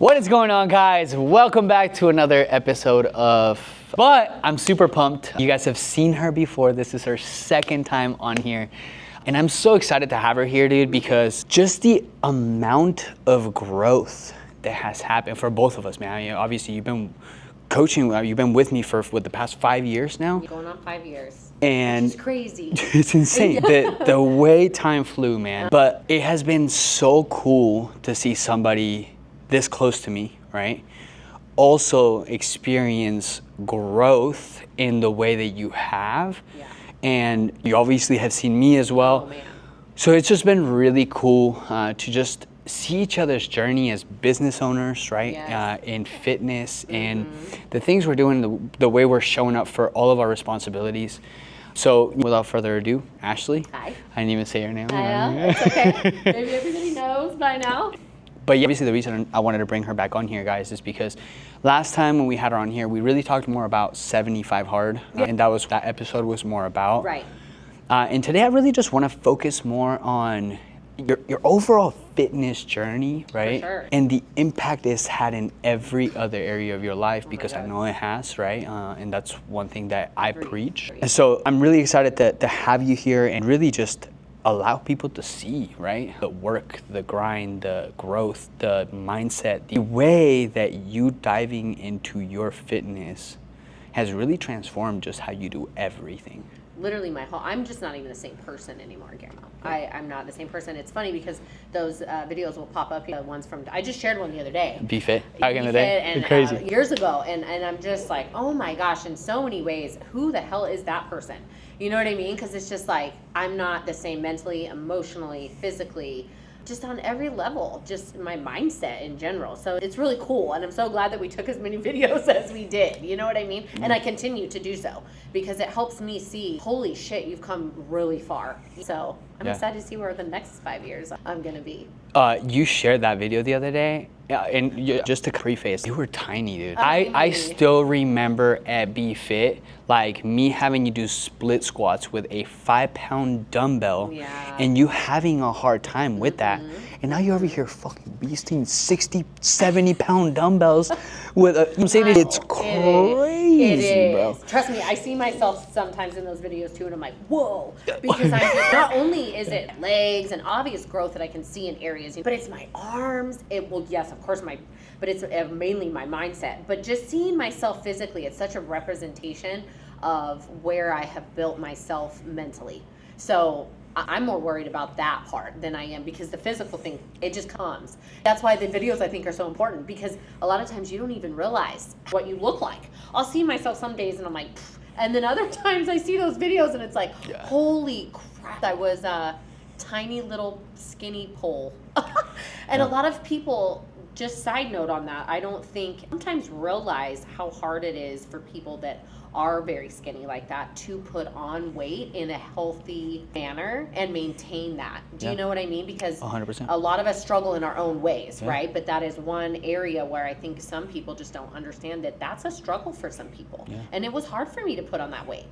What is going on, guys? Welcome back to another episode of But I'm super pumped. You guys have seen her before. This is her second time on here. And I'm so excited to have her here, dude, because just the amount of growth that has happened for both of us, man. Obviously, you've been coaching, you've been with me for the past 5 years now. Going on 5 years. And it's crazy. It's insane. The way time flew, man. But it has been so cool to see somebody this close to me, right? Also experience growth in the way that you have. Yeah. And you obviously have seen me as well. Oh, man. So it's just been really cool to just see each other's journey as business owners, right? Yes. In fitness and the things we're doing, the way we're showing up for all of our responsibilities. So without further ado, Ashley. Hi. I didn't even say your name. I know, it's okay. Maybe everybody knows by now. But yeah, obviously the reason I wanted to bring her back on here, guys, is because last time when we had her on here, we really talked more about 75 hard. And that episode was more about. Right. And today I really just want to focus more on your overall fitness journey, right? For sure. And the impact it's had in every other area of your life, because I know it has, right? And that's one thing that I preach. And so I'm really excited to have you here and really just allow people to see, right? The work, the grind, the growth, the mindset, the way that you diving into your fitness has really transformed just how you do everything. Literally I'm just not even the same person anymore, Guillermo. I'm not the same person. It's funny because those videos will pop up, ones from, I just shared one the other day. Be fit, back in the day, and, crazy. Years ago, and I'm just like, oh my gosh, in so many ways, who the hell is that person? You know what I mean? Because it's just like, I'm not the same mentally, emotionally, physically, just on every level, just my mindset in general. So it's really cool. And I'm so glad that we took as many videos as we did. You know what I mean? And I continue to do so because it helps me see, holy shit, you've come really far. So I'm excited to see where the next 5 years I'm going to be. You shared that video the other day. Just to preface, you were tiny, dude. I still remember at Be Fit, like me having you do split squats with a 5-pound dumbbell and you having a hard time with that. And now you're over here fucking beasting 60, 70-pound dumbbells with I'm saying it's crazy, bro. Trust me, I see myself sometimes in those videos too, and I'm like, whoa. Because I'm just, not only is it legs and obvious growth that I can see in areas, but it's my arms. Yes, of course, but it's mainly my mindset. But just seeing myself physically, it's such a representation of where I have built myself mentally. So I'm more worried about that part than I am, because the physical thing, it just comes. That's why the videos I think are so important, because a lot of times you don't even realize what you look like. I'll see myself some days and I'm like, pfft. And then other times I see those videos and it's like, holy crap, I was a tiny little skinny pole. And a lot of people, just side note on that, I don't think sometimes realize how hard it is for people that are very skinny like that to put on weight in a healthy manner and maintain that. Do you know what I mean? Because 100%. a lot of us struggle in our own ways, right? But that is one area where I think some people just don't understand that that's a struggle for some people. And it was hard for me to put on that weight.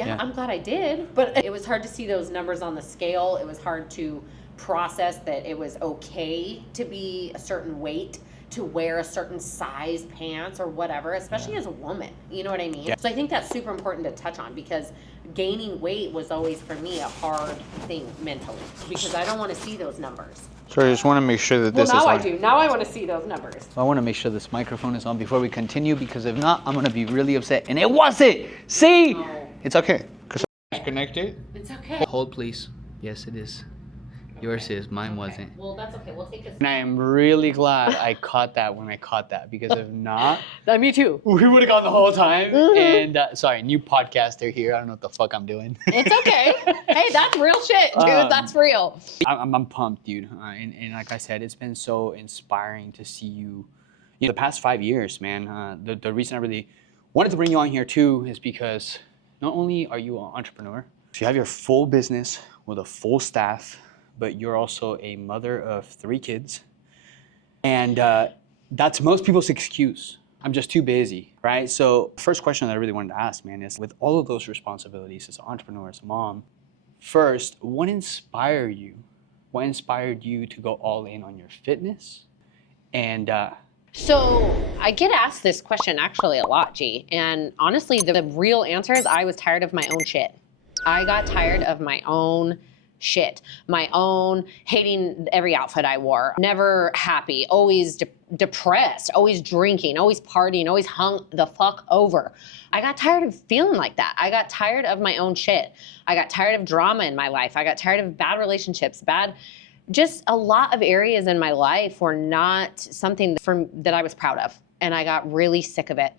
I'm glad I did, but it was hard to see those numbers on the scale. It was hard to process that it was okay to be a certain weight, to wear a certain size pants or whatever, especially as a woman. You know what I mean? So I think that's super important to touch on, because gaining weight was always for me a hard thing mentally, because I don't want to see those numbers. So I just want to make sure that this is now on. I do. Now I want to see those numbers. I want to make sure this microphone is on before we continue, because if not, I'm going to be really upset. And it wasn't. See? No. It's okay. Because it's connected. It's okay. Hold, please. Yes, it is. Yours is. Mine wasn't. Well, that's okay. We'll take this. And I am really glad I caught that when I caught that, because if not, Me too. we would have gone the whole time. And sorry, new podcaster here. I don't know what the fuck I'm doing. It's okay. Hey, that's real shit, dude. That's real. I'm pumped, dude. And like I said, it's been so inspiring to see you. The past 5 years, man. The reason I really wanted to bring you on here too is because not only are you an entrepreneur, you have your full business with a full staff, but you're also a mother of 3 kids. And that's most people's excuse. I'm just too busy, right? So first question that I really wanted to ask, man, is with all of those responsibilities as an entrepreneur, as a mom, first, what inspired you? What inspired you to go all in on your fitness And So I get asked this question actually a lot, G. And honestly, the real answer is I was tired of my own shit. I got tired of my own shit, my own hating every outfit I wore, never happy, always depressed, always drinking, always partying, always hung the fuck over. I got tired of feeling like that. I got tired of my own shit. I got tired of drama in my life. I got tired of bad relationships, just a lot of areas in my life were not something that I was proud of. And I got really sick of it.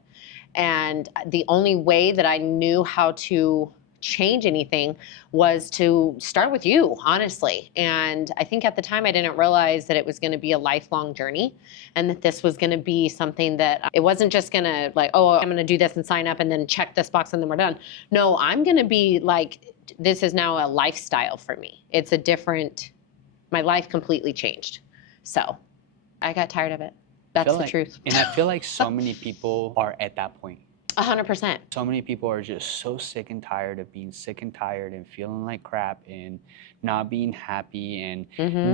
And the only way that I knew how to change anything was to start with you, honestly. And I think at the time I didn't realize that it was going to be a lifelong journey and that this was going to be something that it wasn't just going to like, oh, I'm going to do this and sign up and then check this box and then we're done. No, I'm going to be like, this is now a lifestyle for me. It's a different, my life completely changed. So I got tired of it. That's the truth. And I feel like so many people are at that point. 100%. So many people are just so sick and tired of being sick and tired and feeling like crap and not being happy and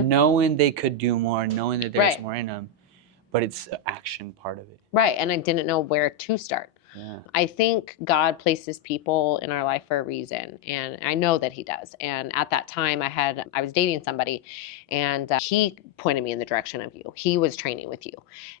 knowing they could do more, knowing that there's more in them. But it's the action part of it. Right. And I didn't know where to start. Yeah. I think God places people in our life for a reason, and I know that He does. And at that time, I was dating somebody, and he pointed me in the direction of you. He was training with you,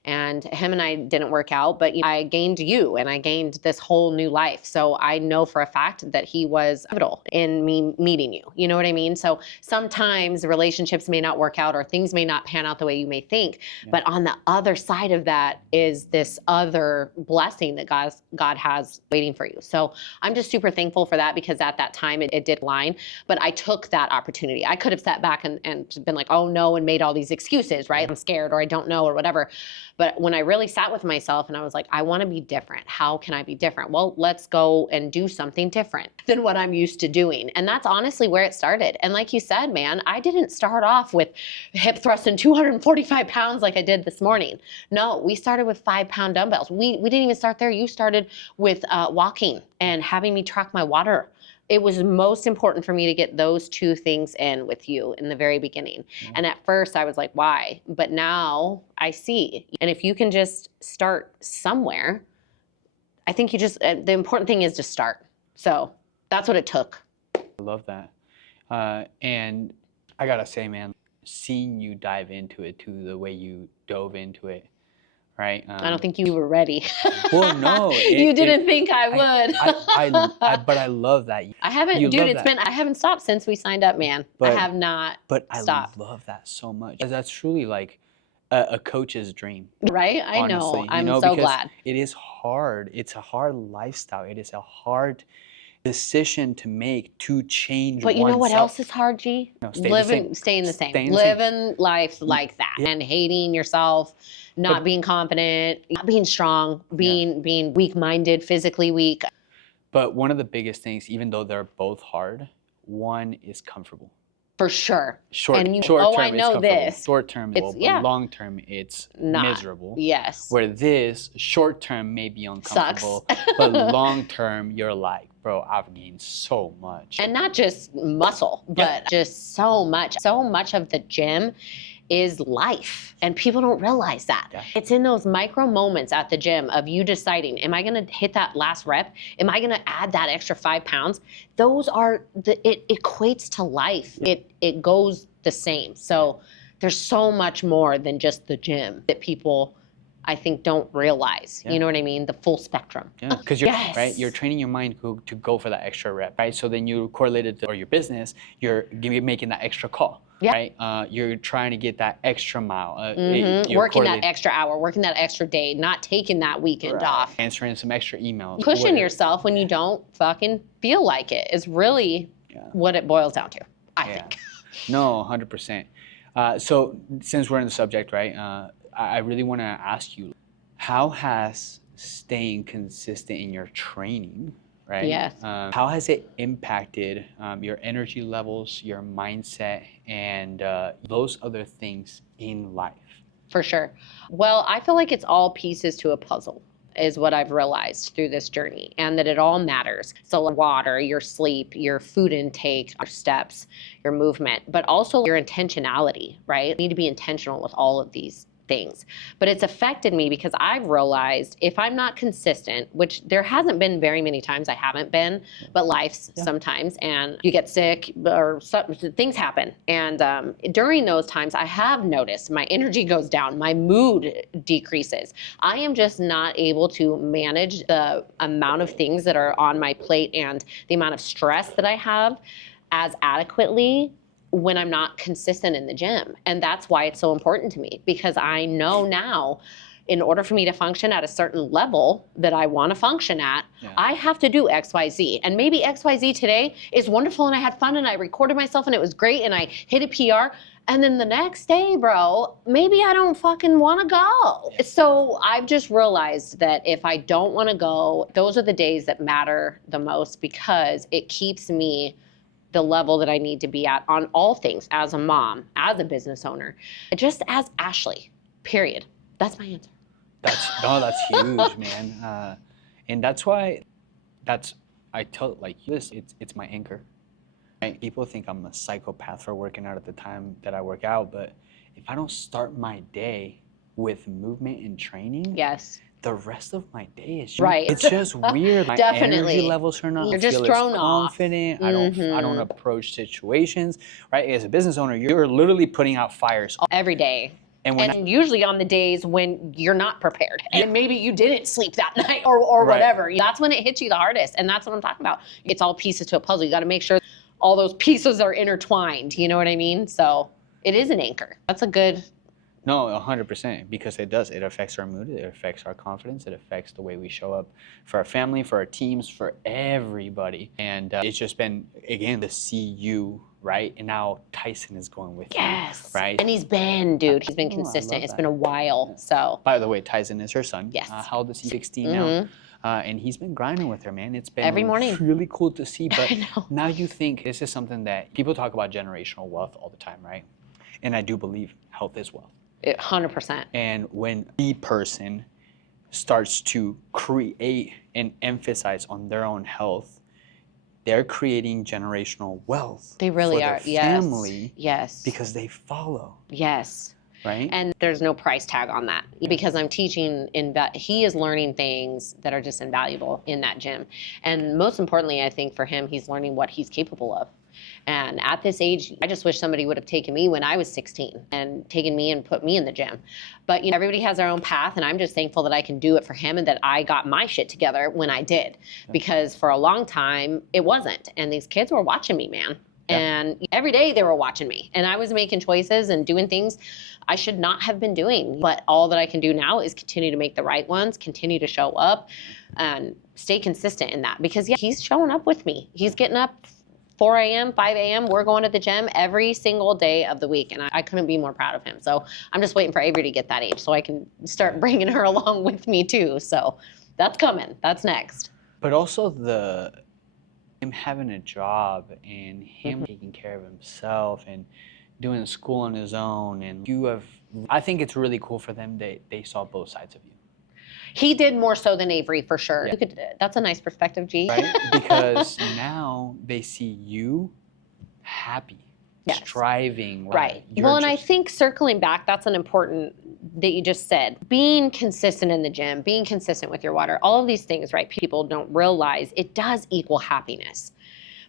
and him and I didn't work out, but I gained you, and I gained this whole new life. So I know for a fact that He was pivotal in me meeting you. You know what I mean? So sometimes relationships may not work out, or things may not pan out the way you may think, but on the other side of that is this other blessing that God has waiting for you. So I'm just super thankful for that, because at that time it did line, but I took that opportunity. I could have sat back and been like, oh no, and made all these excuses, right? I'm scared, or I don't know, or whatever. But when I really sat with myself and I was like, I want to be different. How can I be different? Well, let's go and do something different than what I'm used to doing. And that's honestly where it started. And like you said, man, I didn't start off with hip thrusting 245 pounds like I did this morning. No, we started with 5-pound dumbbells. We didn't even start there. You started with walking and having me track my water. It was most important for me to get those two things in with you in the very beginning. And at first I was like, why? But now I see. And if you can just start somewhere, I think the important thing is to start. So that's what it took. I love that. And I gotta say, man, seeing you dive into it too, the way you dove into it, right? I don't think you were ready. Well, no. You didn't think I would. But I love that. I haven't, dude, I haven't stopped since we signed up, man. I have not stopped. I love that so much. That's truly like a coach's dream. Right? I honestly, know. I'm so glad. It is hard. It's a hard lifestyle. It is a hard decision to make to change. But you know what else is hard, G? No, staying the same. Living life like that and hating yourself, not being confident, not being strong, being weak-minded, physically weak. But one of the biggest things, even though they're both hard, one is comfortable. For sure. Short term, I know this. Short term, but long term, it's miserable. Yes. Where this short term may be uncomfortable, but long term, you're like, bro, I've gained so much. And not just muscle, but just so much. So much of the gym is life, and people don't realize that. Yeah. It's in those micro moments at the gym of you deciding, am I gonna hit that last rep? Am I gonna add that extra 5 pounds? Those are, it equates to life. It goes the same. So there's so much more than just the gym that people, I think, don't realize. You know what I mean? The full spectrum. Yeah, because you're training your mind to go for that extra rep, right? So then you correlate it to your business, you're making that extra call. Yeah. Right? You're trying to get that extra mile. Working that extra hour, working that extra day, not taking that weekend off. Answering some extra emails. Pushing yourself when you don't fucking feel like it is really what it boils down to, I think. No, 100%. So since we're in the subject, right, I really want to ask you, how has staying consistent in your training, right? Yes. How has it impacted your energy levels, your mindset, and those other things in life? For sure. Well, I feel like it's all pieces to a puzzle, is what I've realized through this journey, and that it all matters. So water, your sleep, your food intake, your steps, your movement, but also your intentionality, right? You need to be intentional with all of these things. But it's affected me because I've realized if I'm not consistent, which there hasn't been very many times I haven't been, but life's sometimes, and you get sick or things happen. And during those times, I have noticed my energy goes down, my mood decreases. I am just not able to manage the amount of things that are on my plate and the amount of stress that I have as adequately when I'm not consistent in the gym. And that's why it's so important to me, because I know now in order for me to function at a certain level that I want to function at, I have to do XYZ. And maybe XYZ today is wonderful and I had fun and I recorded myself and it was great and I hit a PR. And then the next day, bro, maybe I don't fucking want to go. So I've just realized that if I don't want to go, those are the days that matter the most, because it keeps me the level that I need to be at on all things, as a mom, as a business owner, just as Ashli, period. That's my answer. That's huge, man. And that's why, I tell like this, it's my anchor. Right? People think I'm a psychopath for working out at the time that I work out, but if I don't start my day with movement and training, the rest of my day is just, it's just weird. My energy levels are not. You're just thrown off. Confident. I don't approach situations. Right? As a business owner, you're literally putting out fires every day. And usually on the days when you're not prepared and maybe you didn't sleep that night or whatever, that's when it hits you the hardest. And that's what I'm talking about. It's all pieces to a puzzle. You got to make sure all those pieces are intertwined. You know what I mean? So it is an anchor. That's a good. No, 100%, because it does. It affects our mood. It affects our confidence. It affects the way we show up for our family, for our teams, for everybody. And it's just been, again, to see you, right? And now Tyson is going with you, right? And he's been consistent. It's been a while, so. By the way, Tyson is her son. Yes. How old is he? 16 now. And he's been grinding with her, man. It's been every morning. Really cool to see. But now you think this is something that people talk about, generational wealth all the time, right? And I do believe health is wealth. 100%. And when the person starts to create and emphasize on their own health, they're creating generational wealth. They really for are. Their family. Yes. Because they follow. Yes. Right? And there's no price tag on that, because I'm teaching, he is learning things that are just invaluable in that gym. And most importantly, I think for him, he's learning what he's capable of. And at this age, I just wish somebody would have taken me when I was 16 and taken me and put me in the gym. But you know, everybody has their own path, and I'm just thankful that I can do it for him and that I got my shit together when I did. Because for a long time, it wasn't. And these kids were watching me, man. And every day they were watching me. And I was making choices and doing things I should not have been doing. But all that I can do now is continue to make the right ones, continue to show up, and stay consistent in that. Because he's showing up with me. He's getting up 4 a.m., 5 a.m., we're going to the gym every single day of the week. And I couldn't be more proud of him. So I'm just waiting for Avery to get that age so I can start bringing her along with me too. So that's coming. That's next. But also him having a job and him taking care of himself and doing school on his own. And I think it's really cool for them that they saw both sides of you. He did more so than Avery, for sure. That's a nice perspective, G. Right? Because now they see you happy, striving. Right. Well, and I think circling back, that's an important that you just said. Being consistent in the gym, being consistent with your water, all of these things, right? People don't realize it does equal happiness.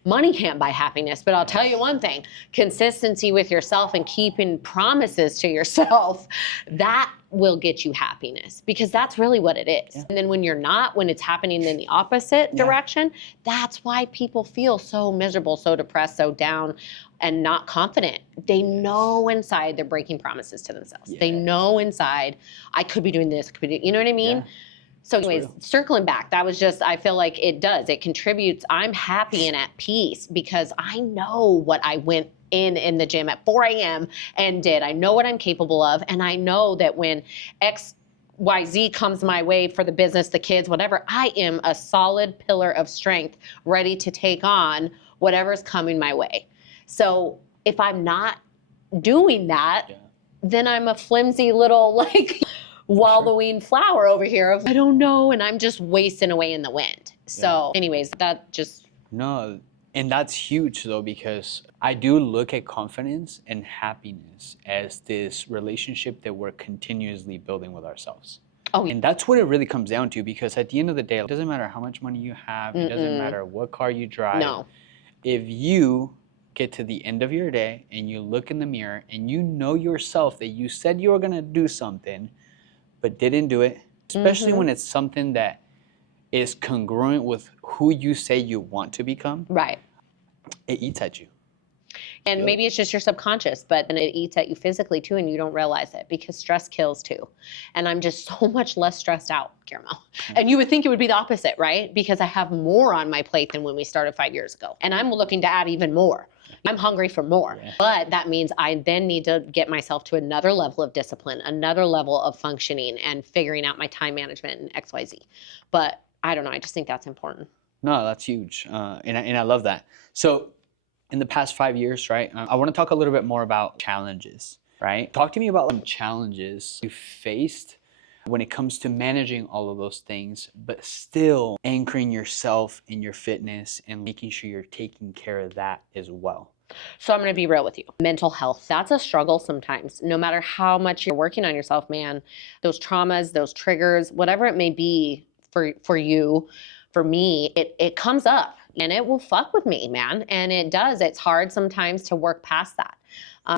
Money can't buy happiness, but I'll tell you one thing, consistency with yourself and keeping promises to yourself, that will get you happiness, because that's really what it is. And then when you're not, when it's happening in the opposite direction, that's why people feel so miserable, so depressed, so down, and not confident. They know inside they're breaking promises to themselves. They know inside, I could be doing this, you know what I mean? So anyways, circling back, that was just, I feel like it contributes. I'm happy and at peace because I know what I went in the gym at 4 a.m. and did. I know what I'm capable of. And I know that when XYZ comes my way for the business, the kids, whatever, I am a solid pillar of strength ready to take on whatever's coming my way. So if I'm not doing that, then I'm a flimsy little wallowing flower over here of I don't know, and I'm just wasting away in the wind. So anyways, that just... No, And that's huge though, because I do look at confidence and happiness as this relationship that we're continuously building with ourselves. Oh, And that's what it really comes down to, because at the end of the day, it doesn't matter how much money you have, it doesn't mm-mm. matter what car you drive. No. If you get to the end of your day and you look in the mirror and you know yourself that you said you were going to do something but didn't do it, especially when it's something that is congruent with who you say you want to become, Right. it eats at you. And maybe it's just your subconscious, but then it eats at you physically too, and you don't realize it, because stress kills too. And I'm just so much less stressed out, Guillermo. And you would think it would be the opposite, right? Because I have more on my plate than when we started 5 years ago. And I'm looking to add even more. I'm hungry for more. Yeah. But that means I then need to get myself to another level of discipline, another level of functioning and figuring out my time management and XYZ. But I don't know, I just think that's important. No, that's huge. And I love that. So in the past 5 years, right, I want to talk a little bit more about challenges, right? Talk to me about some challenges you faced when it comes to managing all of those things, but still anchoring yourself in your fitness and making sure you're taking care of that as well. So I'm going to be real with you. Mental health, that's a struggle sometimes. No matter how much you're working on yourself, man, those traumas, those triggers, whatever it may be for you, for me, it comes up and it will fuck with me, man. And it does. It's hard sometimes to work past that.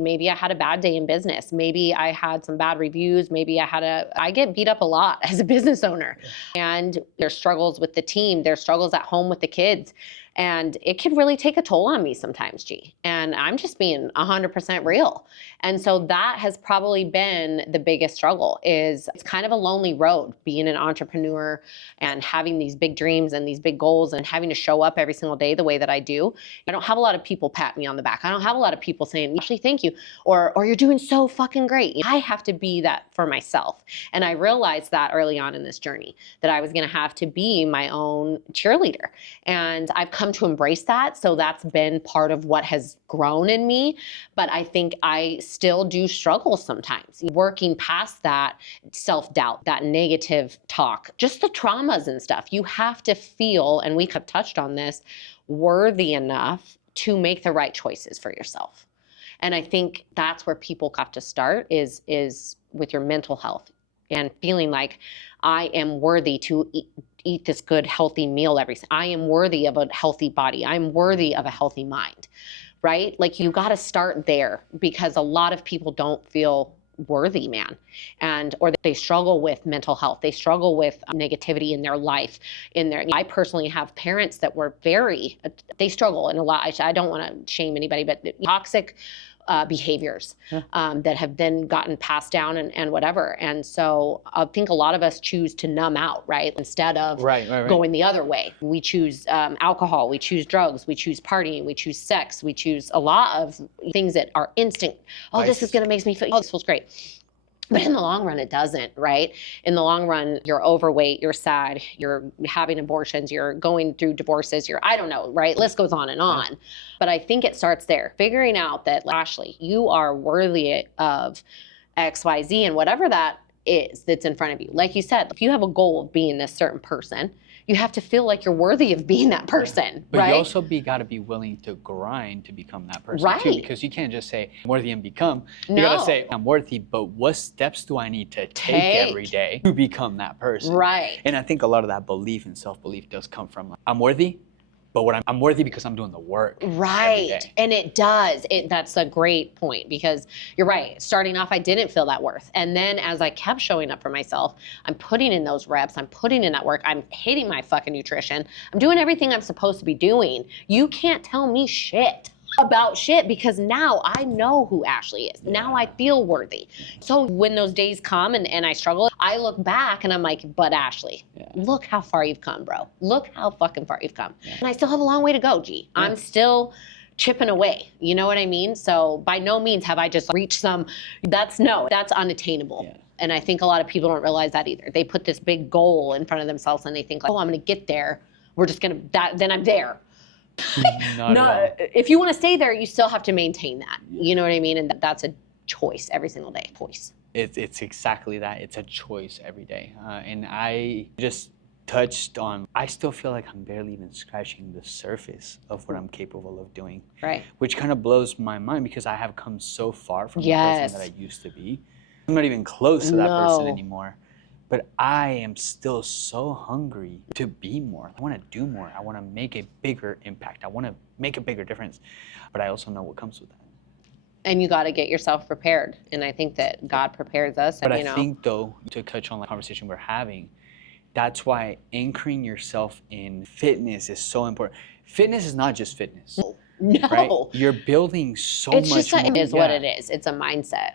Maybe I had a bad day in business. Maybe I had some bad reviews. Maybe I get beat up a lot as a business owner. And there's struggles with the team. There's struggles at home with the kids. And it can really take a toll on me sometimes, G. And I'm just being 100% real. And so that has probably been the biggest struggle. Is it's kind of a lonely road being an entrepreneur and having these big dreams and these big goals and having to show up every single day the way that I do. I don't have a lot of people pat me on the back. I don't have a lot of people saying, Ashley, thank you, or you're doing so fucking great. I have to be that for myself. And I realized that early on in this journey, that I was going to have to be my own cheerleader. And I've come to embrace that. So that's been part of what has grown in me. But I think I still do struggle sometimes working past that self-doubt, that negative talk, just the traumas and stuff. You have to feel, and we have touched on this, worthy enough to make the right choices for yourself. And I think that's where people have to start is with your mental health and feeling like I am worthy to eat this good, healthy meal I am worthy of a healthy body. I'm worthy of a healthy mind, right? Like you got to start there, because a lot of people don't feel worthy, man. Or they struggle with mental health. They struggle with negativity in their life. I personally have parents that were they struggle in a lot. I don't want to shame anybody, but toxic behaviors that have then gotten passed down and whatever. And so I think a lot of us choose to numb out, right? Instead of going the other way. We choose alcohol, we choose drugs, we choose partying, we choose sex, we choose a lot of things that are instant. Oh, this is going to make me feel, this feels great. But in the long run, it doesn't, right? In the long run, you're overweight, you're sad, you're having abortions, you're going through divorces, I don't know, right? List goes on and on. Yeah. But I think it starts there, figuring out that, Ashley, you are worthy of XYZ and whatever that is that's in front of you. Like you said, if you have a goal of being this certain person, you have to feel like you're worthy of being that person, but right? You also got to be willing to grind to become that person too, because you can't just say I'm worthy and become. You got to say I'm worthy, but what steps do I need to take every day to become that person? Right. And I think a lot of that belief and self-belief does come from I'm worthy, but I'm worthy because I'm doing the work. Right. And it does. That's a great point, because you're right. Starting off, I didn't feel that worth. And then as I kept showing up for myself, I'm putting in those reps. I'm putting in that work. I'm hitting my fucking nutrition. I'm doing everything I'm supposed to be doing. You can't tell me shit about shit, because now I know who Ashley is. Now I feel worthy. So when those days come and I struggle, I look back and I'm like, but Ashley, look how far you've come, bro. Look how fucking far you've come. And I still have a long way to go, G. I'm still chipping away. You know what I mean? So by no means have I just reached that's unattainable. Yeah. And I think a lot of people don't realize that either. They put this big goal in front of themselves and they think like, oh, I'm going to get there. Then I'm there. No, if you want to stay there, you still have to maintain that. You know what I mean? And that's a choice every single day. It's exactly that. It's a choice every day. And I just touched on, I still feel like I'm barely even scratching the surface of what I'm capable of doing. Right. Which kind of blows my mind because I have come so far from the Yes. person that I used to be. I'm not even close to that person No. anymore. But I am still so hungry to be more. I want to do more. I want to make a bigger impact. I want to make a bigger difference. But I also know what comes with that. And you got to get yourself prepared. And I think that God prepares us. But and, I you know, think, though, to touch on the conversation we're having, that's why anchoring yourself in fitness is so important. Fitness is not just fitness. no. Right? You're building so It's much just, more. it is what it is. It's a mindset.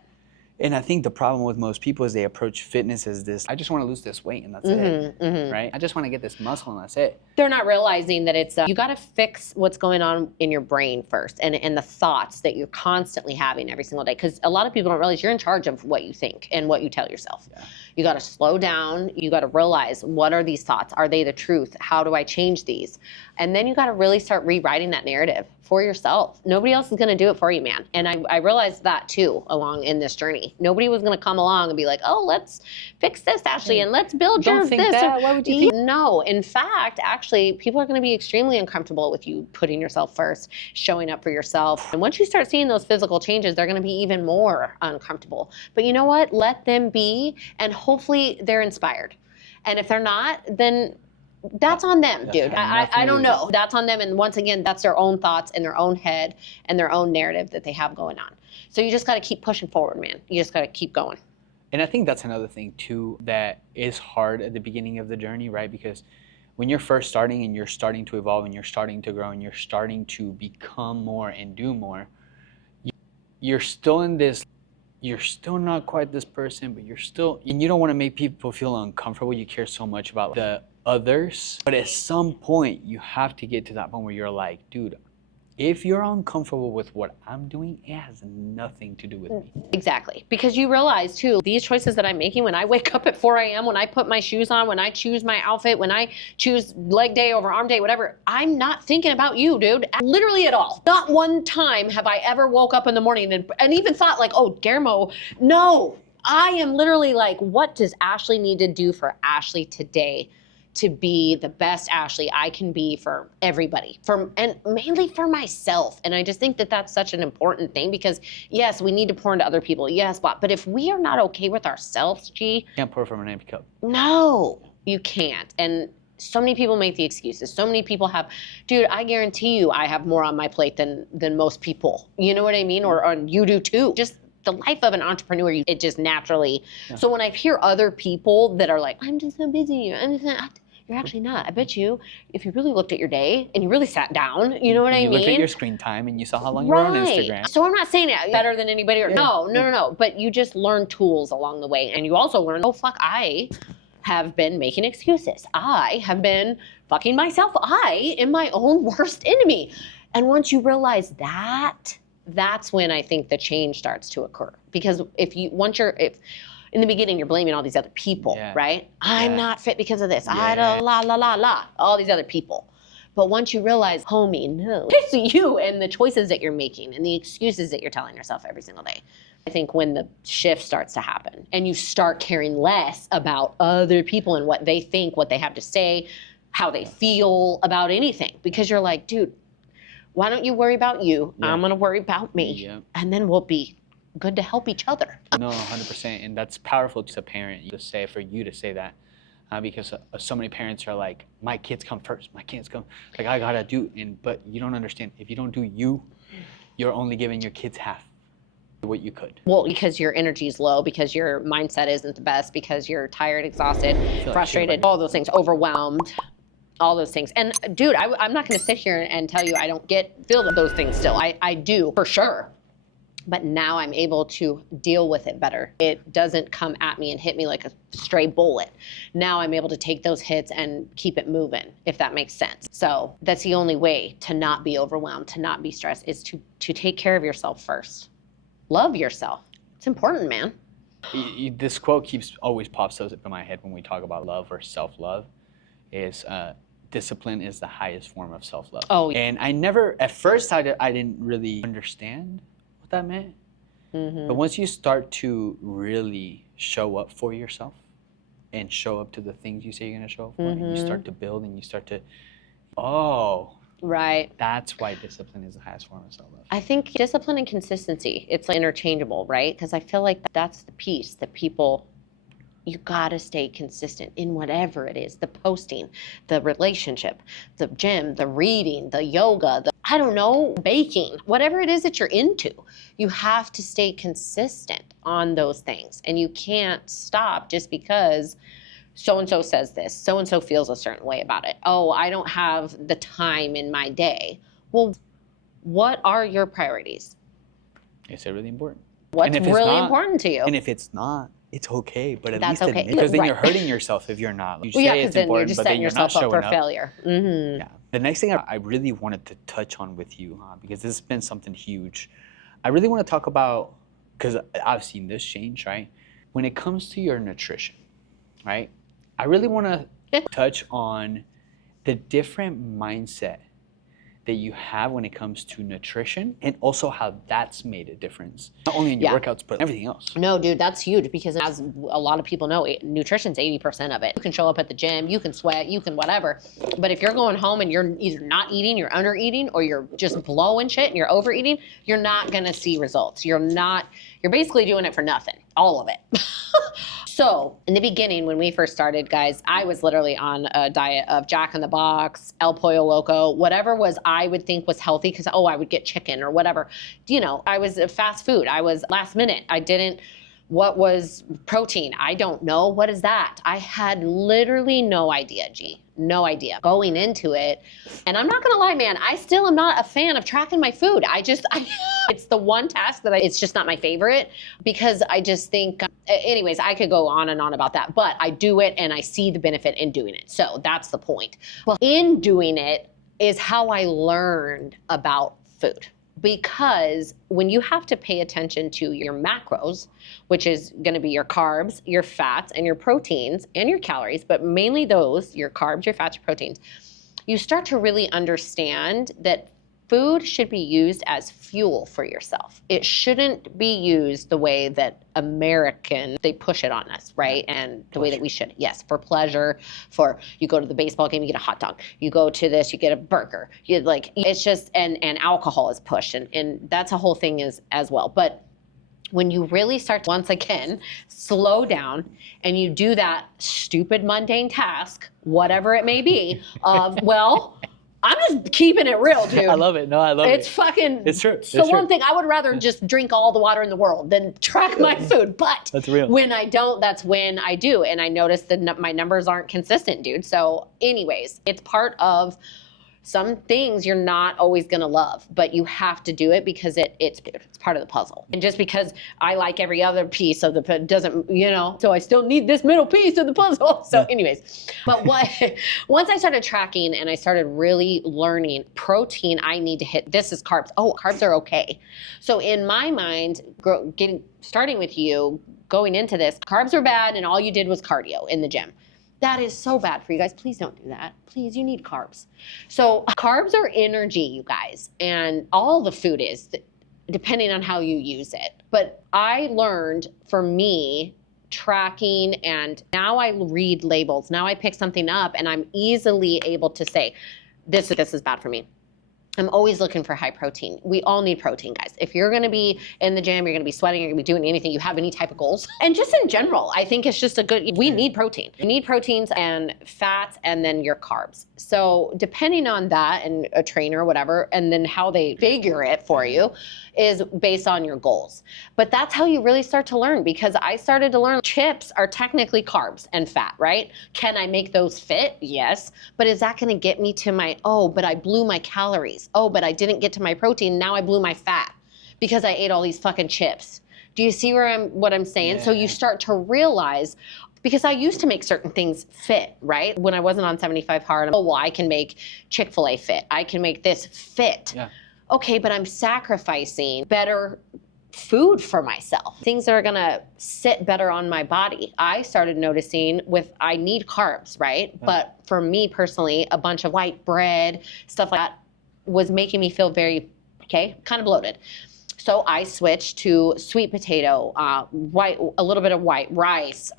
And I think the problem with most people is they approach fitness as this, I just want to lose this weight and that's it, right? I just want to get this muscle and that's it. They're not realizing that it's, you got to fix what's going on in your brain first and the thoughts that you're constantly having every single day. Because a lot of people don't realize you're in charge of what you think and what you tell yourself. Yeah. You got to slow down. You got to realize, what are these thoughts? Are they the truth? How do I change these? And then you got to really start rewriting that narrative for yourself. Nobody else is going to do it for you, man. And I realized that too along in this journey. Nobody was going to come along and be like, oh, let's fix this, Ashli, and let's build Don't your think this. that. Why would you think? No, in fact, actually, people are going to be extremely uncomfortable with you putting yourself first, showing up for yourself. And once you start seeing those physical changes, they're going to be even more uncomfortable. But you know what? Let them be, and hopefully they're inspired. And if they're not, then that's on them, dude. I don't know. That's on them. And once again, that's their own thoughts in their own head and their own narrative that they have going on. So you just got to keep pushing forward, man. You just got to keep going. And I think that's another thing too that is hard at the beginning of the journey, right? Because when you're first starting and you're starting to evolve and you're starting to grow and you're starting to become more and do more, you're still in this, you're still not quite this person, but you're still, and you don't want to make people feel uncomfortable. You care so much about the others. But at some point, you have to get to that point where you're like, dude, if you're uncomfortable with what I'm doing, it has nothing to do with me. Exactly. Because you realize too, these choices that I'm making when I wake up at 4 a.m., when I put my shoes on, when I choose my outfit, when I choose leg day over arm day, whatever, I'm not thinking about you, dude. Literally at all. Not one time have I ever woke up in the morning and even thought like, oh, Guillermo, no. I am literally like, what does Ashli need to do for Ashli today to be the best Ashli I can be for everybody, and mainly for myself. And I just think that that's such an important thing because yes, we need to pour into other people. Yes, but if we are not okay with ourselves, G. Can't pour from an empty cup. No, you can't. And so many people make the excuses. So many people have, dude, I guarantee you I have more on my plate than most people. You know what I mean? Or you do too. Just the life of an entrepreneur, it just naturally. Yeah. So when I hear other people that are like, I'm just so busy, you're actually not. I bet you, if you really looked at your day and you really sat down, you know what I mean? You looked at your screen time and you saw how long you were on Instagram. So I'm not saying it better than anybody. No. But you just learn tools along the way. And you also learn, oh, fuck, I have been making excuses. I have been fucking myself. I am my own worst enemy. And once you realize that, that's when I think the change starts to occur. Because if in the beginning, you're blaming all these other people, right? I'm not fit because of this. I don't, all these other people. But once you realize, homie, no, it's you and the choices that you're making and the excuses that you're telling yourself every single day. I think when the shift starts to happen and you start caring less about other people and what they think, what they have to say, how they feel about anything, because you're like, dude, why don't you worry about you? I'm going to worry about me. And then we'll be good to help each other. No, 100%. And that's powerful as a parent to say, for you to say that. Because so many parents are like, my kids come first. My kids come. Like, I got to do. But you don't understand. If you don't do you, you're only giving your kids half what you could. Well, because your energy is low, because your mindset isn't the best, because you're tired, exhausted, frustrated, all those things, overwhelmed. All those things. And dude, I'm not going to sit here and tell you I don't feel those things still. I do, for sure. But now I'm able to deal with it better. It doesn't come at me and hit me like a stray bullet. Now I'm able to take those hits and keep it moving, if that makes sense. So that's the only way to not be overwhelmed, to not be stressed, is to take care of yourself first. Love yourself. It's important, man. This quote always pops up in my head when we talk about love or self-love, is discipline is the highest form of self-love. Oh, and I never, at first I didn't really understand what that meant. But once you start to really show up for yourself, and show up to the things you say you're gonna show up for, and you start to build and you start to, oh, Right. that's why discipline is the highest form of self-love. I think discipline and consistency, it's like interchangeable, right? Because I feel like that's the piece that people, you gotta stay consistent in whatever it is, the posting, the relationship, the gym, the reading, the yoga, the, I don't know, baking, whatever it is that you're into. You have to stay consistent on those things. And you can't stop just because so-and-so says this, so-and-so feels a certain way about it. Oh, I don't have the time in my day. Well, what are your priorities? Is it really important? What's if it's really not- important to you? And if it's not, it's okay, but at That's least okay. admit, because then Right. you're hurting yourself if you're not. You Well, yeah, say because it's then you're important, just but then setting you're not yourself up for showing up. failure. Mm-hmm. Yeah. The next thing I really wanted to touch on with you, because this has been something huge, I really want to talk about, because I've seen this change, right? When it comes to your nutrition, right? I really want to touch on the different mindset that you have when it comes to nutrition, and also how that's made a difference, not only in your Yeah. workouts, but everything else. No, dude, that's huge because as a lot of people know, nutrition's 80% of it. You can show up at the gym, you can sweat, you can whatever. But if you're going home and you're either not eating, you're under eating, or you're just blowing shit and you're overeating, you're not gonna see results. You're basically doing it for nothing, all of it. So in the beginning, when we first started, guys, I was literally on a diet of Jack in the Box, El Pollo Loco, whatever was I would think was healthy, because I would get chicken or whatever. You know, I was fast food. I was last minute. What was protein? I don't know. What is that? I had literally no idea, G. No idea going into it. And I'm not gonna lie, man, I still am not a fan of tracking my food. It's the one task that it's just not my favorite, because I just think, anyways, I could go on and on about that, but I do it and I see the benefit in doing it. So that's the point. Well, in doing it is how I learned about food. Because when you have to pay attention to your macros, which is going to be your carbs, your fats, and your proteins, and your calories, but mainly those, your carbs, your fats, your proteins, you start to really understand that food should be used as fuel for yourself. It shouldn't be used the way that they push it on us, right? And the way that we should. Yes, for pleasure, for you go to the baseball game, you get a hot dog. You go to this, you get a burger. It's just, and alcohol is pushed, and that's a whole thing as well. But when you really start to, once again, slow down and you do that stupid mundane task, whatever it may be, of, well, I'm just keeping it real, dude. I love it. No, I love it. It's fucking, It's true. It's the one thing, I would rather just drink all the water in the world than track my food. But That's real. when I don't, that's when I do. And I notice that my numbers aren't consistent, dude. So anyways, it's part of some things you're not always gonna love, but you have to do it because it's part of the puzzle. And just because I like every other piece of the doesn't, so I still need this middle piece of the puzzle. So anyways, but once I started tracking and I started really learning protein, I need to hit, this is carbs. Oh, carbs are okay. So in my mind, starting with you, going into this, carbs are bad and all you did was cardio in the gym. That is so bad for you guys. Please don't do that. Please, you need carbs. So carbs are energy, you guys, and all the food is, depending on how you use it. But I learned, for me, tracking, and now I read labels. Now I pick something up and I'm easily able to say, this is bad for me. I'm always looking for high protein. We all need protein, guys. If you're gonna be in the gym, you're gonna be sweating, you're gonna be doing anything, you have any type of goals. And just in general, I think it's just we need protein. You need proteins and fats and then your carbs. So depending on that and a trainer or whatever, and then how they figure it for you is based on your goals. But that's how you really start to learn, because I started to learn chips are technically carbs and fat, right? Can I make those fit? Yes. But is that gonna get me to but I blew my calories. Oh, but I didn't get to my protein. Now I blew my fat because I ate all these fucking chips. Do you see what I'm saying? Yeah. So you start to realize, because I used to make certain things fit, right? When I wasn't on 75 hard, I can make Chick-fil-A fit. I can make this fit. Yeah. Okay, but I'm sacrificing better food for myself. Things that are gonna sit better on my body. I started noticing I need carbs, right? Yeah. But for me personally, a bunch of white bread, stuff like that, was making me feel very, kind of bloated. So I switched to sweet potato, a little bit of white rice,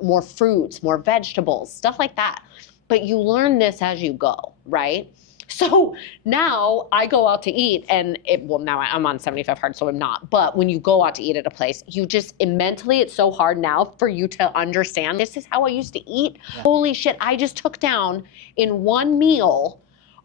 more fruits, more vegetables, stuff like that. But you learn this as you go, right? So now I go out to eat now I'm on 75 hard, so I'm not. But when you go out to eat at a place, you just mentally, it's so hard now for you to understand, this is how I used to eat. Yeah. Holy shit, I just took down in one meal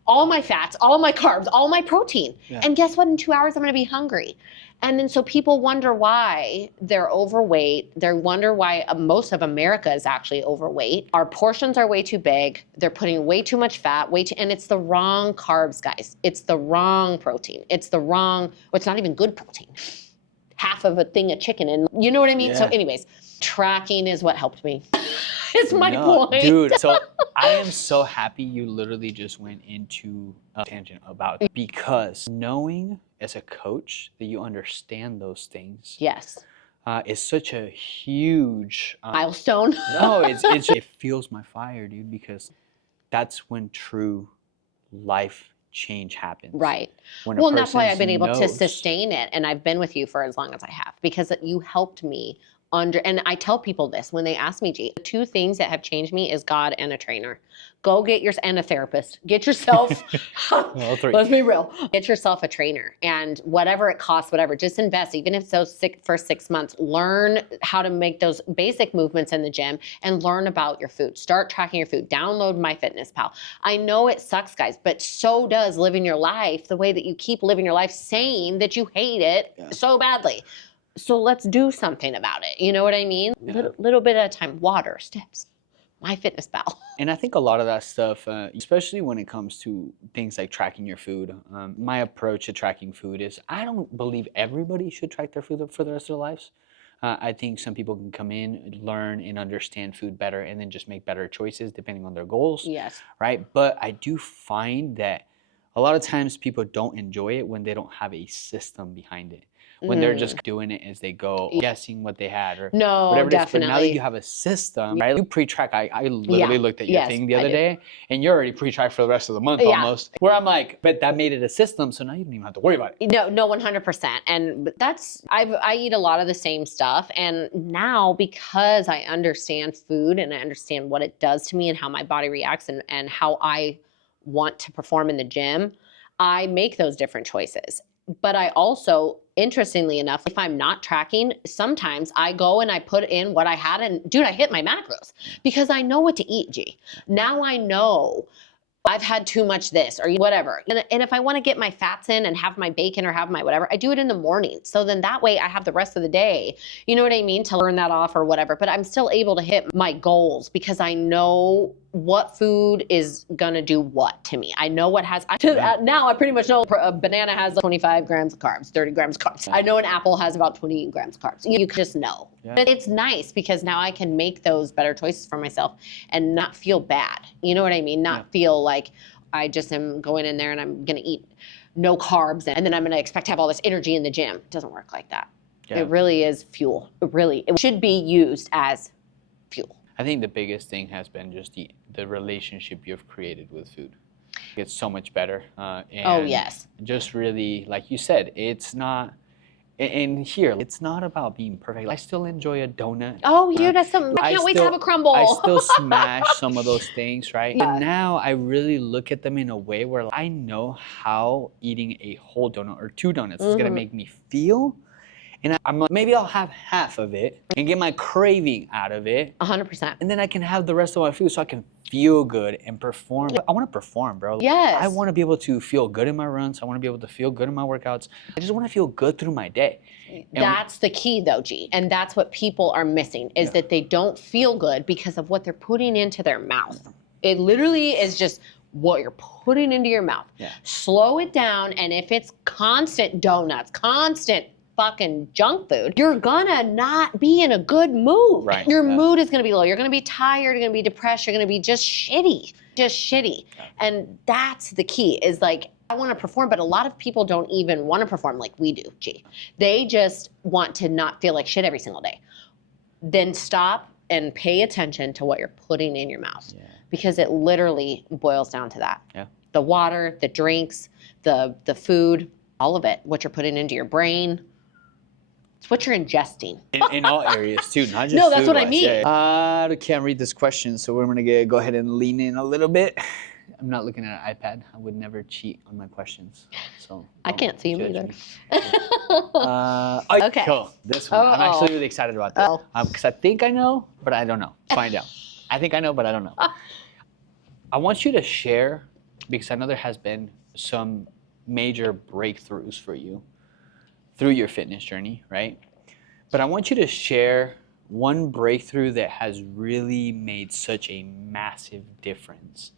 all my fats, all my carbs, all my protein. Yeah. And guess what? In 2 hours, I'm gonna be hungry. And then so people wonder why they're overweight. They wonder why most of America is actually overweight. Our portions are way too big. They're putting way too much fat, and it's the wrong carbs, guys. It's the wrong protein. It's not even good protein. Half of a thing of chicken, and you know what I mean? Yeah. So anyways, tracking is what helped me. It's my point. Dude, so I am so happy you literally just went into a tangent about it, because knowing as a coach that you understand those things, yes, is such a huge milestone. No, it fuels my fire, dude, because that's when true life change happens. Right. Well, and that's why I've been able to sustain it, and I've been with you for as long as I have, because you helped me and I tell people this when they ask me, G, the two things that have changed me is God and a trainer. Go get and a therapist. Get yourself, all three. Let's be real. Get yourself a trainer, and whatever it costs, whatever, just invest. Even if it's those first 6 months, learn how to make those basic movements in the gym and learn about your food. Start tracking your food. Download MyFitnessPal. I know it sucks, guys, but so does living your life the way that you keep living your life saying that you hate it so badly. So let's do something about it. You know what I mean? Yeah. Little bit at a time. Water, steps, MyFitnessPal. And I think a lot of that stuff, especially when it comes to things like tracking your food, my approach to tracking food is I don't believe everybody should track their food for the rest of their lives. I think some people can come in, learn and understand food better, and then just make better choices depending on their goals. Yes. Right? But I do find that a lot of times people don't enjoy it when they don't have a system behind it. When they're just doing it as they go, guessing what they had or whatever it is. But now that you have a system, right? You pre-track. I literally looked at your thing the other day, and you're already pre-tracked for the rest of the month almost. Where I'm like, but that made it a system, so now you don't even have to worry about it. No, 100%. And I eat a lot of the same stuff, and now because I understand food and I understand what it does to me and how my body reacts and how I want to perform in the gym, I make those different choices. But I also, interestingly enough, if I'm not tracking, sometimes I go and I put in what I had, and dude, I hit my macros because I know what to eat, G. Now I know I've had too much this or whatever. And if I want to get my fats in and have my bacon or have my whatever, I do it in the morning. So then that way I have the rest of the day, you know what I mean, to burn that off or whatever. But I'm still able to hit my goals because I know what food is gonna do what to me. I know what has, now I pretty much know a banana has 25 grams of carbs, 30 grams of carbs. I know an apple has about 20 grams of carbs. You just know. Yeah. But it's nice because now I can make those better choices for myself and not feel bad. You know what I mean? Not feel like I just am going in there and I'm gonna eat no carbs and then I'm gonna expect to have all this energy in the gym. It doesn't work like that. Yeah. It really is fuel. It should be used as fuel. I think the biggest thing has been just the relationship you've created with food. It's so much better. And just really, like you said, it's not, and here, it's not about being perfect. I still enjoy a donut. Oh, dude, that's something. I can't wait to have a crumble. I still smash some of those things, right? Yeah. And now I really look at them in a way where I know how eating a whole donut or 2 donuts is gonna make me feel. And I'm like, maybe I'll have half of it and get my craving out of it. 100%. And then I can have the rest of my food so I can feel good and perform. I want to perform, bro. Yes. I want to be able to feel good in my runs. I want to be able to feel good in my workouts. I just want to feel good through my day. And that's the key though, G. And that's what people are missing is that they don't feel good because of what they're putting into their mouth. It literally is just what you're putting into your mouth. Yeah. Slow it down. And if it's constant donuts, constant fucking junk food, you're gonna not be in a good mood. Right. Your mood is gonna be low. You're gonna be tired. You're gonna be depressed. You're gonna be just shitty. And that's the key is like, I want to perform, but a lot of people don't even want to perform like we do, G. They just want to not feel like shit every single day. Then stop and pay attention to what you're putting in your mouth because it literally boils down to that. Yeah. The water, the drinks, the food, All of it. What you're putting into your brain. It's what you're ingesting. In all areas too, not just No, that's what I food-wise. mean. I can't read this question, so we're gonna go ahead and lean in a little bit. I'm not looking at an iPad. I would never cheat on my questions. So I can't see them judge either. me. Okay. Cool. This one. I'm actually really excited about this. Because I think I know, but I don't know. Let's find out. I think I know, but I don't know. I want you to share, because I know there has been some major breakthroughs for you through your fitness journey, right? But I want you to share one breakthrough that has really made such a massive difference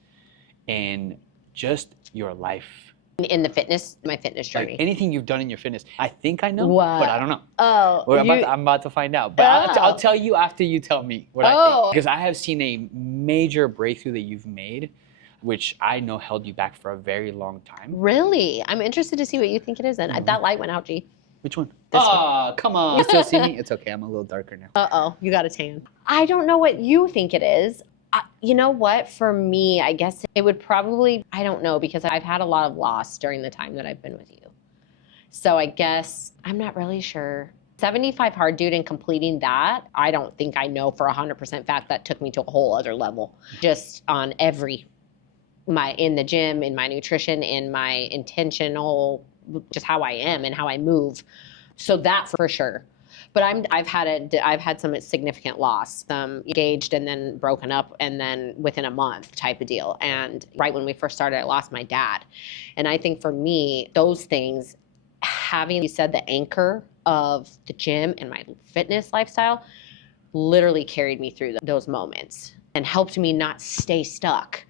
in just your life. In the fitness, my fitness journey. Like anything you've done in your fitness. I think I know, What? but I don't know. Oh, I'm about to find out. But I'll tell you after you tell me what I think. Because I have seen a major breakthrough that you've made, which I know held you back for a very long time. Really? I'm interested to see what you think it is then. That light went out, G. Which one? This Oh, come on. You still see me? It's okay. I'm a little darker now. Uh-oh, you got a tan. I don't know what you think it is. You know what? For me, I guess it would probably, I don't know, because I've had a lot of loss during the time that I've been with you. So I guess, I'm not really sure. 75 hard, dude, and completing that, I don't think I know for 100% fact that took me to a whole other level. Just on in the gym, in my nutrition, in my intentional, just how I am and how I move. So that for sure. But I've had some significant loss, engaged and then broken up, and then within a month type of deal. And right when we first started, I lost my dad. And I think for me, those things, having, you said, the anchor of the gym and my fitness lifestyle literally carried me through those moments and helped me not stay stuck.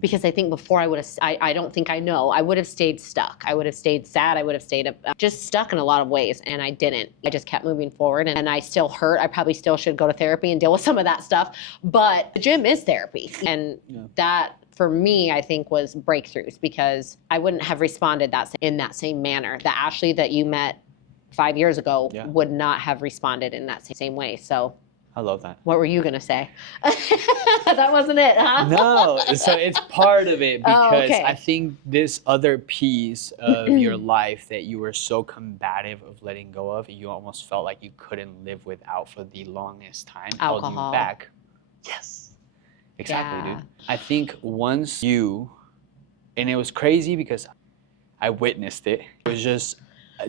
Because I think before I don't think I know, I would have stayed stuck. I would have stayed sad. I would have stayed just stuck in a lot of ways. And I didn't. I just kept moving forward, and I still hurt. I probably still should go to therapy and deal with some of that stuff. But the gym is therapy. And that, for me, I think was breakthroughs, because I wouldn't have responded in that same manner. The Ashley that you met 5 years ago would not have responded in that same way. So I love that. What were you going to say? That wasn't it, huh? No, so it's part of it, because okay. I think this other piece of your life that you were so combative of letting go of, you almost felt like you couldn't live without for the longest time, held you Alcohol. back. Yes. Exactly, Yeah. dude. I think once you, and it was crazy because I witnessed it. It was just,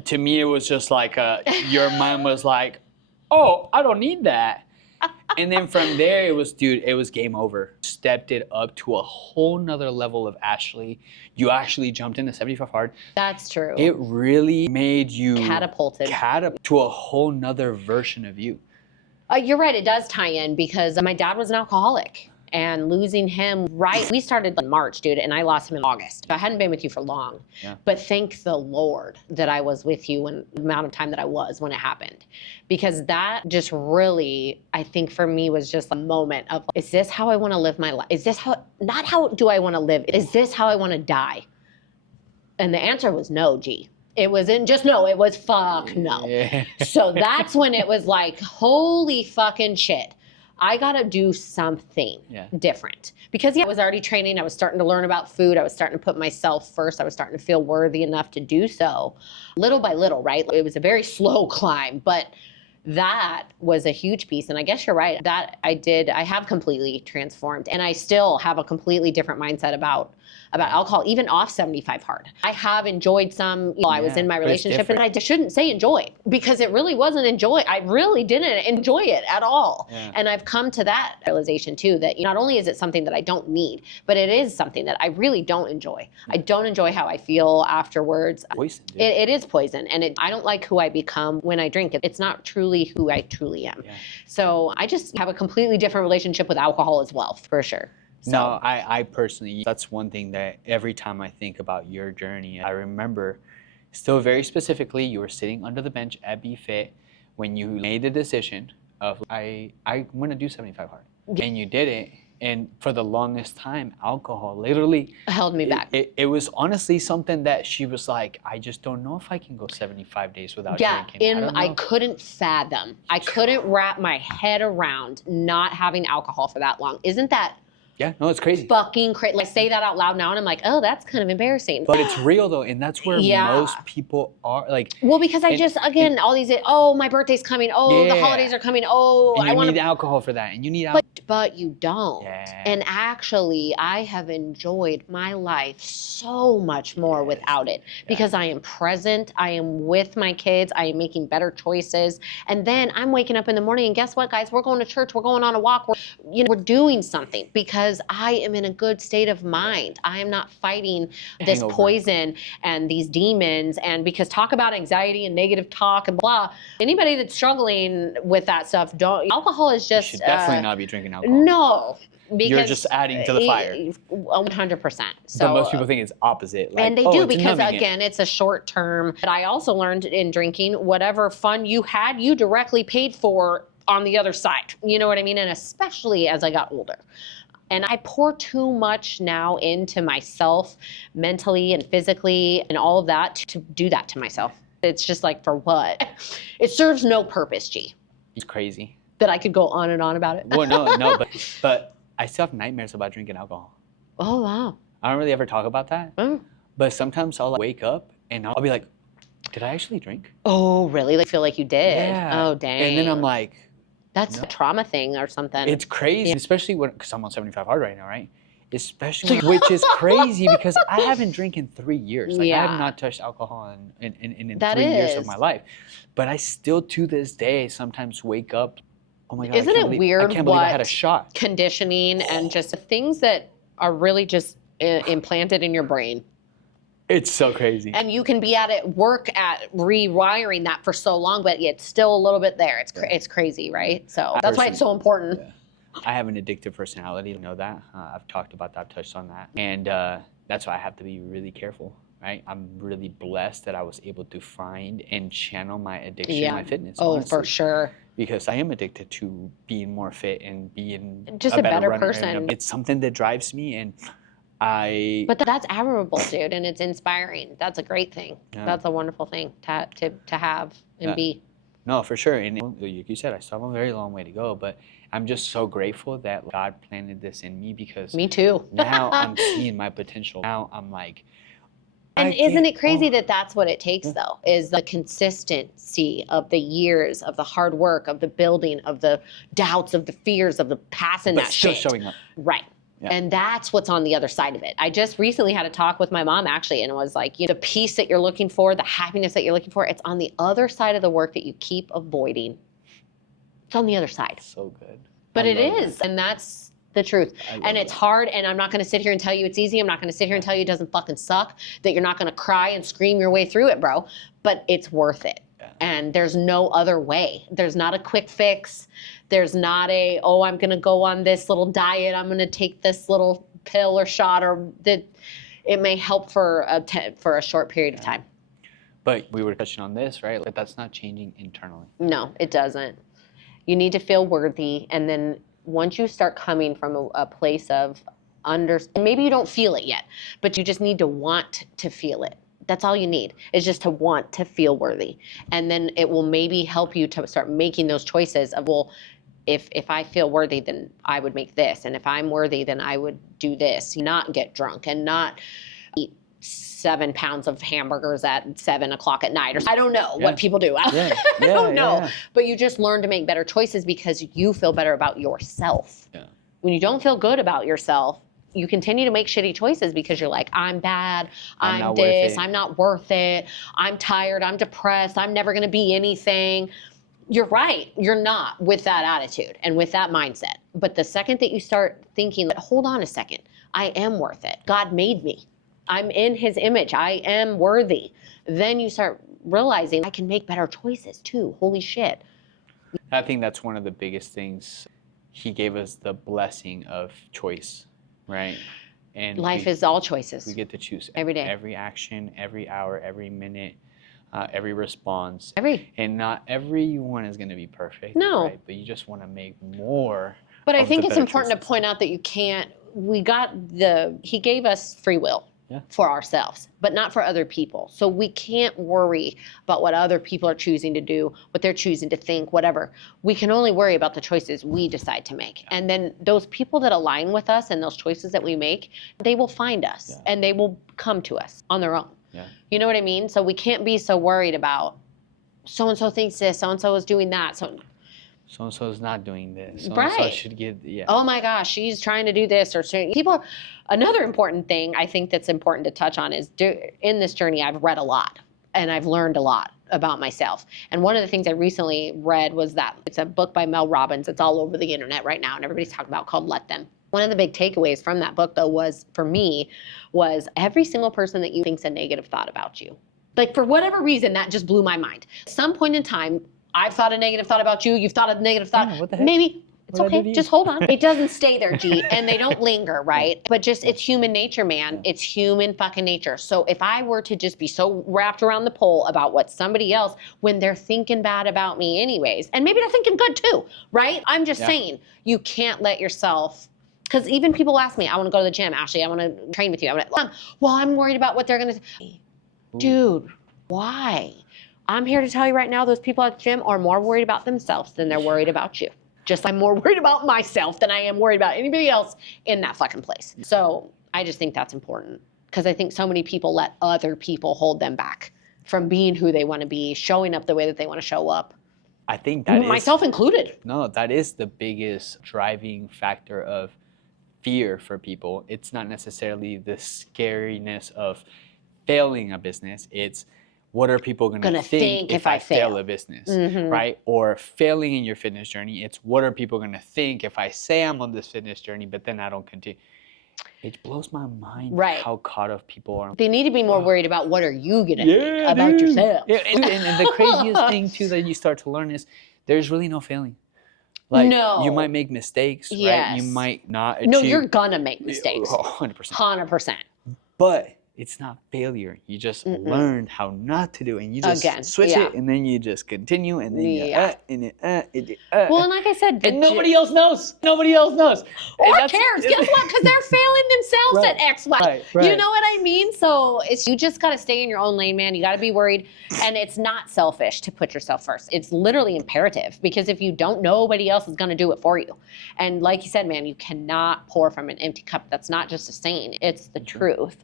to me, it was just like your mind was like, oh, I don't need that. And then from there, it was game over. Stepped it up to a whole nother level of Ashley. You actually jumped into 75 hard. That's true. It really made you Catapulted to a whole nother version of you. You're right, it does tie in, because my dad was an alcoholic. And losing him, we started in March, dude, and I lost him in August. I hadn't been with you for long. Yeah. But thank the Lord that I was with you when the amount of time that I was when it happened. Because that just really, I think for me, was just a moment of, is this how I want to live my life? Is this not how do I want to live? Is this how I want to die? And the answer was no, G. It wasn't just no, it was fuck no. Yeah. So that's when it was like, holy fucking shit. I gotta do something different. Because I was already training, I was starting to learn about food, I was starting to put myself first, I was starting to feel worthy enough to do so. Little by little, right? It was a very slow climb, but that was a huge piece. And I guess you're right, that I have completely transformed. And I still have a completely different mindset about alcohol, even off 75 hard. I have enjoyed some, I was in my relationship, and I shouldn't say enjoy, because it really wasn't enjoy. I really didn't enjoy it at all. Yeah. And I've come to that realization too, that not only is it something that I don't need, but it is something that I really don't enjoy. I don't enjoy how I feel afterwards. Poison, it is poison, and I don't like who I become when I drink. It's not truly who I truly am. Yeah. So I just have a completely different relationship with alcohol as well, for sure. So. No, I personally, that's one thing that every time I think about your journey, I remember still very specifically, you were sitting under the bench at BFit when you made the decision of, I want to do 75 hard. And you did it. And for the longest time, alcohol literally held me back. It was honestly something that she was like, I just don't know if I can go 75 days without drinking. I couldn't fathom. I couldn't wrap my head around not having alcohol for that long. Isn't that Yeah, no, it's crazy. Fucking crazy. Like, I say that out loud now, and I'm like, oh, that's kind of embarrassing. But it's real though, and that's where Yeah. most people are. Like, Well, because I and- just, again, all these, oh, my birthday's coming. Oh, the Yeah. holidays are coming. Oh, and I you want need to. alcohol for that, and you need But you don't. Yeah. And actually, I have enjoyed my life so much more Yes. without it because I am present. I am with my kids. I am making better choices. And then I'm waking up in the morning, and guess what, guys? We're going to church. We're going on a walk. We're doing something because I am in a good state of mind. I am not fighting this Hangover. poison and these demons. And because talk about anxiety and negative talk and blah, anybody that's struggling with that stuff, don't. Alcohol is You just should definitely not be drinking alcohol. no, because You're just adding to the fire. 100%. So But most people think it's opposite. Like, and they oh, do it's because numbing it. again, it's a short term. But I also learned in drinking, whatever fun you had, you directly paid for on the other side. You know what I mean? And especially as I got older. And I pour too much now into myself mentally and physically and all of that to do that to myself. It's just like, for what? It serves no purpose, G. It's crazy. That I could go on and on about it. Well, no, but I still have nightmares about drinking alcohol. Oh, wow. I don't really ever talk about that, Mm. but sometimes I'll wake up and I'll be like, did I actually drink? Oh, really? Like, feel like you did? Yeah. Oh, dang. And then I'm like, that's no. a trauma thing or something. it's crazy, especially when, because I'm on 75 hard right now, right? Especially, which is crazy because I haven't drank in 3 years. Like, I Yeah. have not touched alcohol in That 3 years of is. my life. But I still, to this day, sometimes wake up, oh my God, Isn't it weird I can't believe I had a what shot. conditioning and just the things that are really just implanted in your brain. It's so crazy. And you can be work at rewiring that for so long, but it's still a little bit there. It's crazy, right? So that's why it's so important. Yeah. I have an addictive personality, you know that. I've talked about that, I've touched on that. And that's why I have to be really careful, right? I'm really blessed that I was able to find and channel my addiction, Yeah. my fitness. Oh, honestly. for sure. Because I am addicted to being more fit and being Just a better runner. person. It's something that drives me, and But that's admirable, dude, and it's inspiring. That's a great thing. Yeah. That's a wonderful thing to have and Yeah. be. No, for sure. And like you said, I still have a very long way to go, but I'm just so grateful that God planted this in me because Me too. now I'm seeing my potential. Now I'm like, And I isn't can't- it crazy oh. that that's what it takes, though, is the consistency of the years, of the hard work, of the building, of the doubts, of the fears, of the passing But that still shit. showing up. Right. Yeah. And that's what's on the other side of it. I just recently had a talk with my mom, actually, and it was like, the peace that you're looking for, the happiness that you're looking for, it's on the other side of the work that you keep avoiding. It's on the other side. So good. But I it love is, and that's the truth. I love And it's that. hard, and I'm not going to sit here and tell you it's easy. I'm not going to sit here and tell you it doesn't fucking suck, that you're not going to cry and scream your way through it, bro. But it's worth it. Yeah. And there's no other way. There's not a quick fix. There's not a, oh, I'm going to go on this little diet. I'm going to take this little pill or shot, or that it may help for a short period of time. But we were touching on this, right? Like, that's not changing internally. No, it doesn't. You need to feel worthy, and then once you start coming from a place of maybe you don't feel it yet, but you just need to want to feel it. That's all you need, is just to want to feel worthy. And then it will maybe help you to start making those choices of, well, if I feel worthy, then I would make this. And if I'm worthy, then I would do this. Not get drunk and not eat 7 pounds of hamburgers at 7 o'clock at night. Or I don't know what people do. Yeah. I don't know. Yeah. But you just learn to make better choices because you feel better about yourself. Yeah. When you don't feel good about yourself, you continue to make shitty choices because you're like, I'm bad, I'm I'm not worth this, it. I'm not worth it, I'm tired, I'm depressed, I'm never gonna be anything. You're right, you're not, with that attitude and with that mindset. But the second that you start thinking, hold on a second, I am worth it. God made me. I'm in his image. I am worthy. Then you start realizing I can make better choices too. Holy shit. I think that's one of the biggest things. He gave us the blessing of choice, right? And Life is all choices. we get to choose Every day. every action, every hour, every minute, every response. And not everyone is going to be perfect. No. Right? But you just want to make more. But I of think the it's better important to choices. point out that he gave us free will. Yeah. for ourselves, but not for other people. So we can't worry about what other people are choosing to do, what they're choosing to think, whatever. We can only worry about the choices we decide to make. And then those people that align with us and those choices that we make, they will find us and they will come to us on their own. You know what I mean? So we can't be so worried about so-and-so thinks this, so-and-so is doing that. So-and-so is not doing this. So-and-so Right. should get, oh my gosh, she's trying to do this. Or people, another important thing I think that's important to touch on is in this journey, I've read a lot and I've learned a lot about myself. And one of the things I recently read was that it's a book by Mel Robbins. It's all over the internet right now and everybody's talking about, called Let Them. One of the big takeaways from that book though was, for me, was every single person that you think's a negative thought about you. Like for whatever reason, that just blew my mind. At some point in time, I've thought a negative thought about you. You've thought a negative thought. Yeah, what the heck? Maybe it's okay. Just hold on. It doesn't stay there, G, and they don't linger, right? But just it's human nature, man. It's human fucking nature. So if I were to just be so wrapped around the pole about what somebody else, when they're thinking bad about me anyways, and maybe they're thinking good too, right? I'm just saying, you can't let yourself, because even people ask me, I want to go to the gym, Ashley, I want to train with you. Well, I'm worried about what they're going to say. Dude, why? I'm here to tell you right now, those people at the gym are more worried about themselves than they're worried about you. Just I'm more worried about myself than I am worried about anybody else in that fucking place. So I just think that's important because I think so many people let other people hold them back from being who they want to be, showing up the way that they want to show up. I think that myself included. No, that is the biggest driving factor of fear for people. It's not necessarily the scariness of failing a business. It's what are people going to think if I fail a business, right? Or failing in your fitness journey, it's what are people going to think if I say I'm on this fitness journey, but then I don't continue. It blows my mind how caught up people are. They need to be more worried about what are you going to think about yourself. Yeah, and the craziest thing too that you start to learn is there's really no failing. Like, you might make mistakes, right? You might not achieve. No, you're going to make mistakes. 100%. 100%. But it's not failure. You just learned how not to do it. And you just switch it, and then you just continue, and then Well, and like I said, and nobody else knows. Nobody else knows. Or cares. Guess what? Because they're failing themselves at X, Y. You know what I mean? So it's you just got to stay in your own lane, man. You got to be worried. And it's not selfish to put yourself first. It's literally imperative because if you don't, nobody else is going to do it for you. And like you said, man, you cannot pour from an empty cup. That's not just a saying. It's the truth.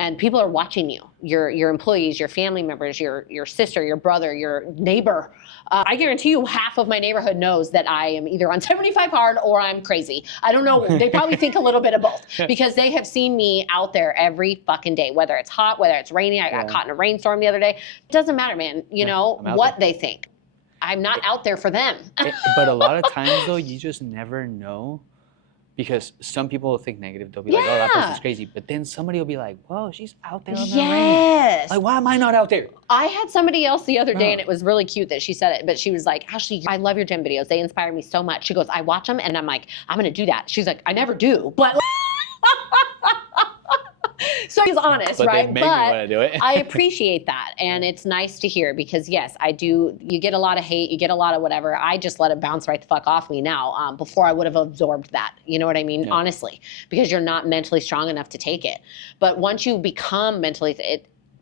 And people are watching you, your employees, your family members, your sister, your brother, your neighbor. I guarantee you half of my neighborhood knows that I am either on 75 hard or I'm crazy. I don't know. They probably think a little bit of both because they have seen me out there every fucking day, whether it's hot, whether it's raining. I got caught in a rainstorm the other day. It doesn't matter, man. You know, what they think. I'm not out there for them. But a lot of times, though, you just never know. Because some people will think negative. They'll be like, oh, that person's crazy. But then somebody will be like, whoa, she's out there on the rain. Like, why am I not out there? I had somebody else the other day, and it was really cute that she said it. But she was like, Ashley, I love your gym videos. They inspire me so much. She goes, I watch them, and I'm like, I'm going to do that. She's like, I never do. But so he's honest, right? They make me want to do it. I appreciate that. And it's nice to hear because, yes, I do. You get a lot of hate. You get a lot of whatever. I just let it bounce right the fuck off me now. Before I would have absorbed that. You know what I mean? Honestly. Because you're not mentally strong enough to take it. But once you become mentally,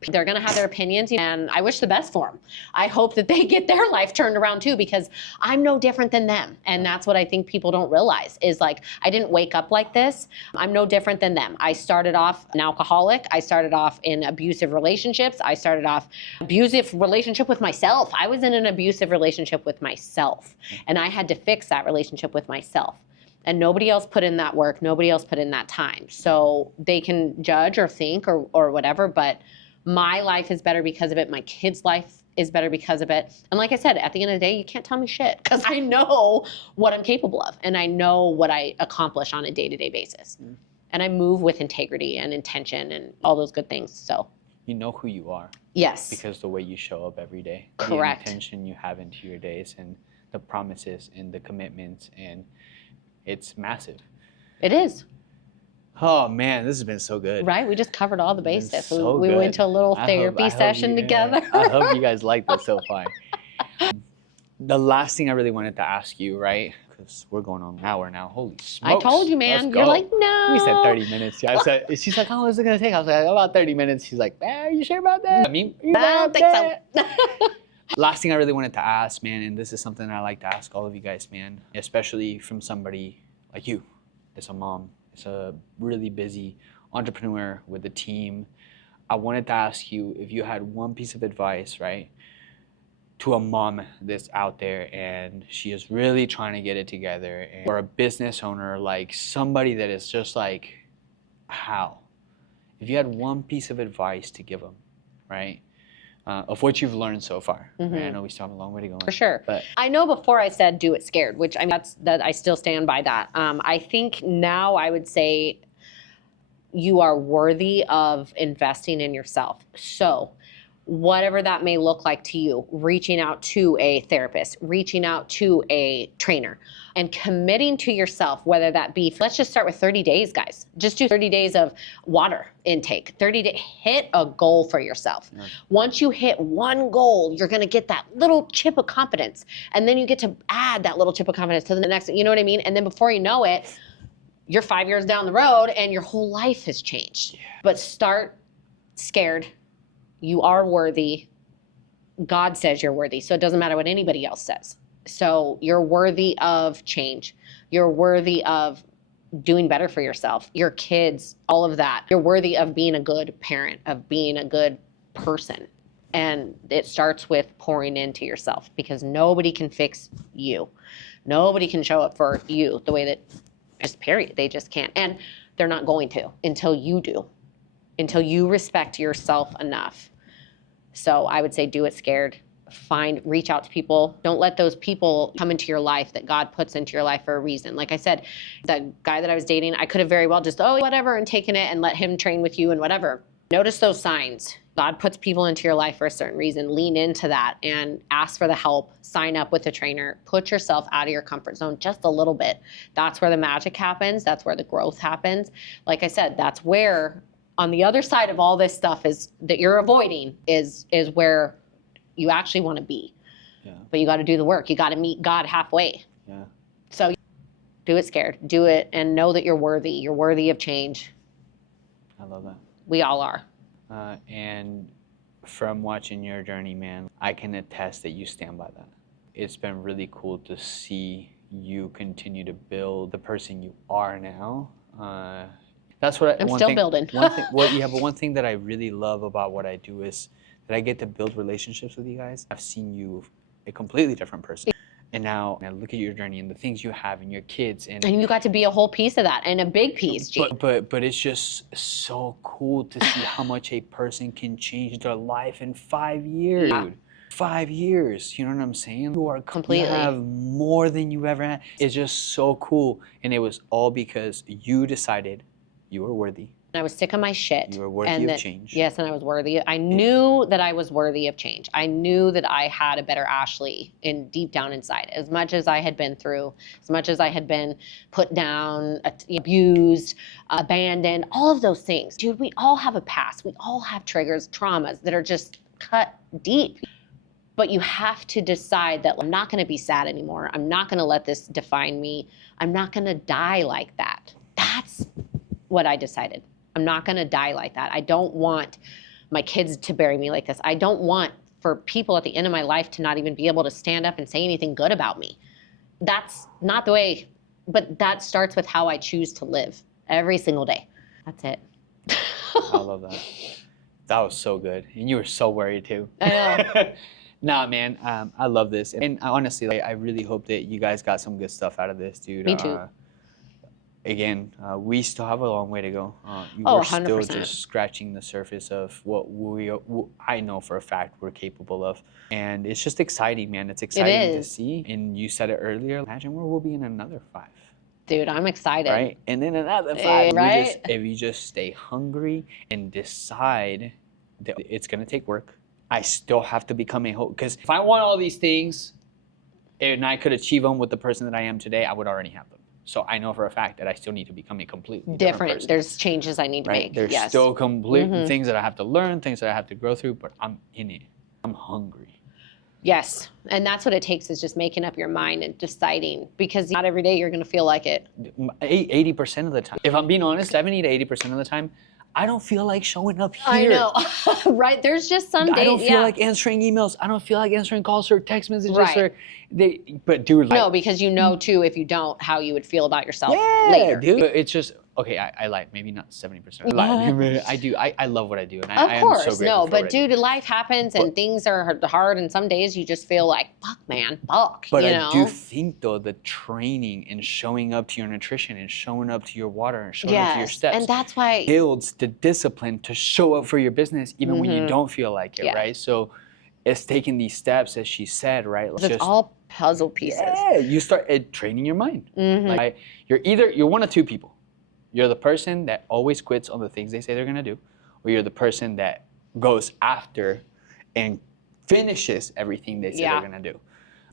they're going to have their opinions, and I wish the best for them. I hope that they get their life turned around too, because I'm no different than them. And that's what I think people don't realize is like, I didn't wake up like this. I'm no different than them. I started off an alcoholic. I started off in abusive relationships. I started off abusive relationship with myself. I was in an abusive relationship with myself, and I had to fix that relationship with myself. And nobody else put in that work. Nobody else put in that time. So they can judge or think or whatever, but my life is better because of it. My kid's life is better because of it. And like I said, at the end of the day, you can't tell me shit because I know what I'm capable of and I know what I accomplish on a day-to-day basis. And I move with integrity and intention and all those good things. So you know who you are. Yes. Because the way you show up every day. Correct. The intention you have into your days and the promises and the commitments, and it's massive. It is. Oh man, this has been so good. Right? We just covered all the bases. So we went to a little therapy session together. I hope you guys like this so far. The last thing I really wanted to ask you, right? because we're going on an hour now. Holy smokes. I told you, man. Let's You're go. like, no. We said 30 minutes. Yeah, I said, she's like, how long is it going to take? I was like, about 30 minutes. She's like, are you sure about that? I mean, I don't think so. Last thing I really wanted to ask, man, and this is something I like to ask all of you guys, man, especially from somebody like you. It's a mom. It's a really busy entrepreneur with a team. I wanted to ask you if you had one piece of advice, right, to a mom that's out there and she is really trying to get it together, or a business owner, like somebody that is just like, how? If you had one piece of advice to give them, right, of what you've learned so far. Right? I know we still have a long way to go. For sure. But I know before I said do it scared, which I mean, that I still stand by that. I think now I would say you are worthy of investing in yourself. So whatever that may look like to you, reaching out to a therapist, reaching out to a trainer, and committing to yourself, whether that be, let's just start with 30 days, guys. Just do 30 days of water intake. Hit a goal for yourself. Yeah. Once you hit one goal, you're gonna get that little chip of confidence. And then you get to add that little chip of confidence to the next, you know what I mean? And then before you know it, you're 5 years down the road and your whole life has changed. Yeah. But start scared. You are worthy. God says you're worthy. So it doesn't matter what anybody else says. So you're worthy of change. You're worthy of doing better for yourself, your kids, all of that. You're worthy of being a good parent, of being a good person. And it starts with pouring into yourself, because nobody can fix you. Nobody can show up for you the way that, just period, they just can't. And they're not going to until you do, until you respect yourself enough. So I would say do it scared. Reach out to people. Don't let those people come into your life that God puts into your life for a reason. Like I said, the guy that I was dating, I could have very well just, whatever, and taken it and let him train with you and whatever. Notice those signs. God puts people into your life for a certain reason. Lean into that and ask for the help. Sign up with a trainer. Put yourself out of your comfort zone just a little bit. That's where the magic happens. That's where the growth happens. Like I said, that's where, on the other side of all this stuff is that you're avoiding, is where you actually want to be. Yeah. But you got to do the work. You got to meet God halfway. Yeah. So do it scared. Do it and know that you're worthy. You're worthy of change. I love that. We all are. And from watching your journey, man, I can attest that you stand by that. It's been really cool to see you continue to build the person you are now. That's what I'm still building. But one thing that I really love about what I do is that I get to build relationships with you guys. I've seen you a completely different person. And now I look at your journey and the things you have and your kids. And you got to be a whole piece of that, and a big piece, G. But it's just so cool to see how much a person can change their life in 5 years. Yeah. 5 years, you know what I'm saying? You have more than you ever had. It's just so cool. And it was all because you decided you were worthy. I was sick of my shit. You were worthy of change. Yes, and I was worthy. I knew that I was worthy of change. I knew that I had a better Ashli deep down inside. As much as I had been through, as much as I had been put down, abused, abandoned, all of those things. Dude, we all have a past. We all have triggers, traumas that are just cut deep. But you have to decide that I'm not going to be sad anymore. I'm not going to let this define me. I'm not going to die like that. That's what I decided. I'm not going to die like that. I don't want my kids to bury me like this. I don't want for people at the end of my life to not even be able to stand up and say anything good about me. That's not the way, but that starts with how I choose to live every single day. That's it. I love that. That was so good. And you were so worried too. I know. Nah, man, I love this. And honestly, I really hope that you guys got some good stuff out of this, dude. Me too. Again, we still have a long way to go. We're 100%. Still 100%. Just scratching the surface of what I know for a fact we're capable of. And it's just exciting, man. It's exciting to see. And you said it earlier. Imagine where we'll be in another 5. Dude, I'm excited. Right? And then another 5. Right? If you just stay hungry and decide that it's going to take work. I still have to become a host. Because if I want all these things and I could achieve them with the person that I am today, I would already have them. So I know for a fact that I still need to become a completely different person. There's changes I need to make. There's still complete things that I have to learn, things that I have to grow through, but I'm in it. I'm hungry. Yes. And that's what it takes, is just making up your mind and deciding, because not every day you're going to feel like it. 80% of the time. If I'm being honest, 70 to 80% of the time, I don't feel like showing up here. I know, right? There's just some days. I don't feel like answering emails. I don't feel like answering calls or text messages. Right. But dude, like, No, because you know too, if you don't, how you would feel about yourself yeah, later. dude. It's just, okay, I lied. Maybe not 70%. I lied. I do. I love what I do. And I Of am course, so grateful no, for but what I do. dude, life happens and things are hard, and some days you just feel like, fuck, man, fuck. But you I know? do think, though, the training and showing up to your nutrition and showing up to your water and showing up to your steps, and that's why builds the discipline to show up for your business even when you don't feel like it, Yeah. right? So it's taking these steps, as she said, right? it's all puzzle pieces. yeah, you start training your mind. Like, you're one of two people. You're the person that always quits on the things they say they're gonna do, or you're the person that goes after and finishes everything they say they're gonna do.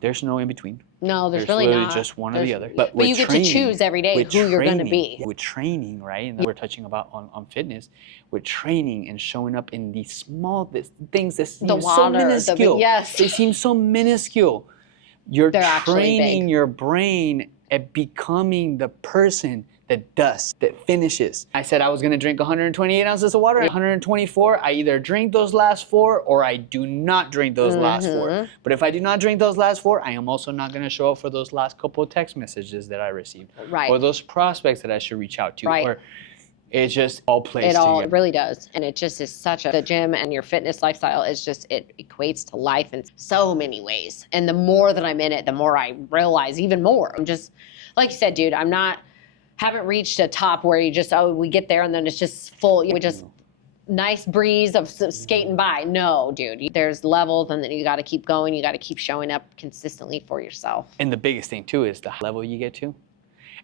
There's no in between. No, there's really literally not. just one or the other. But with you get to choose every day with who you're going to training- be. With training, right? And we're touching about on fitness, with training and showing up in these small things that seem so water, minuscule. yes. They seem so minuscule. You're They're actually training big. your brain at becoming the person that does, that finishes. I said I was gonna drink 128 ounces of water. 124, I either drink those last 4 or I do not drink those last 4. But if I do not drink those last 4, I am also not gonna show up for those last couple of text messages that I received. Right. Or those prospects that I should reach out to. Right. Or it just all plays It all together. really does. And it just is such the gym and your fitness lifestyle is just, it equates to life in so many ways. And the more that I'm in it, the more I realize even more. I'm just, like you said, dude, haven't reached a top where you just, we get there and then it's just full, we just, nice breeze of skating by. No, dude, there's levels, and then you got to keep going. You got to keep showing up consistently for yourself. And the biggest thing too is the level you get to.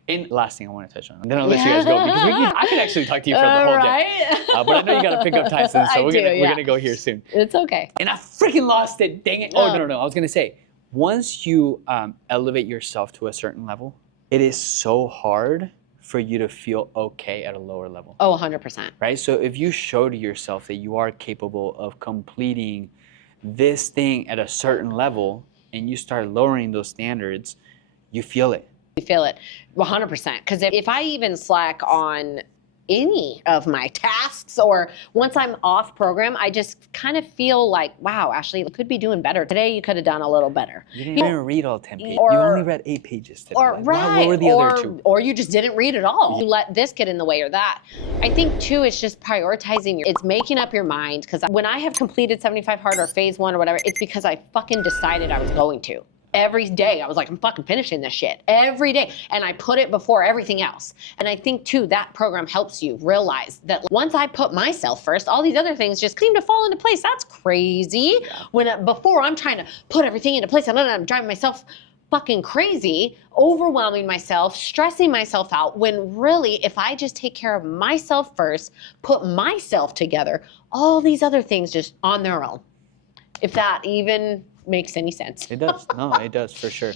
And last thing I want to touch on, then I'll let you guys go, because I could actually talk to you for the whole day. But I know you got to pick up Tyson, so we're gonna go here soon. It's okay. And I freaking lost it. Dang it! Oh no! I was gonna say, once you elevate yourself to a certain level, it is so hard for you to feel okay at a lower level. Oh, 100%. Right? So if you show to yourself that you are capable of completing this thing at a certain level, and you start lowering those standards, you feel it. You feel it 100%. Because if I even slack on any of my tasks, or once I'm off program, I just kind of feel like, wow, Ashley, you could be doing better. Today you could have done a little better. You didn't even read all 10 pages. Or- you only read 8 pages today. Or Like, right, what were the other 2? or you just didn't read at all. You let this get in the way or that. I think too, it's just prioritizing. It's making up your mind, because when I have completed 75 hard or phase 1 or whatever, it's because I fucking decided I was going to. Every day I was like, I'm fucking finishing this shit every day, and I put it before everything else. And I think too, that program helps you realize that once I put myself first, all these other things just seem to fall into place. That's crazy. Before I'm trying to put everything into place, and then I'm driving myself fucking crazy, overwhelming myself, stressing myself out, when really, if I just take care of myself first, put myself together, all these other things just on their own. If that even makes any sense. It does. No, it does, for sure.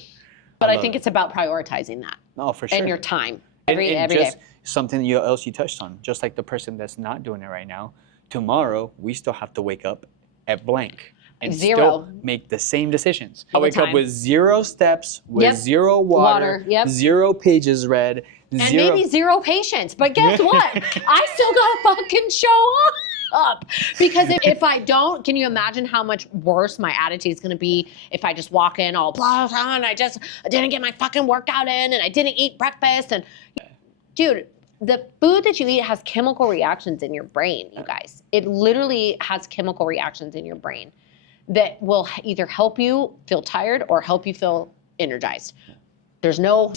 But I love think it. it's about prioritizing that No, for sure. and your time And every just day. something else you touched on, just like the person that's not doing it right now, tomorrow we still have to wake up at blank and Zero. still make the same decisions. I All the wake up time. with 0 steps, with Yep. 0 water, Water, yep. 0 pages read, And 0. maybe 0 patience. But guess what? I still gotta fucking show up. Because if I don't, can you imagine how much worse my attitude is gonna be if I just walk in all blah, blah, and I didn't get my fucking workout in, and I didn't eat breakfast. And dude, the food that you eat has chemical reactions in your brain, you guys. It literally has chemical reactions in your brain that will either help you feel tired or help you feel energized. There's no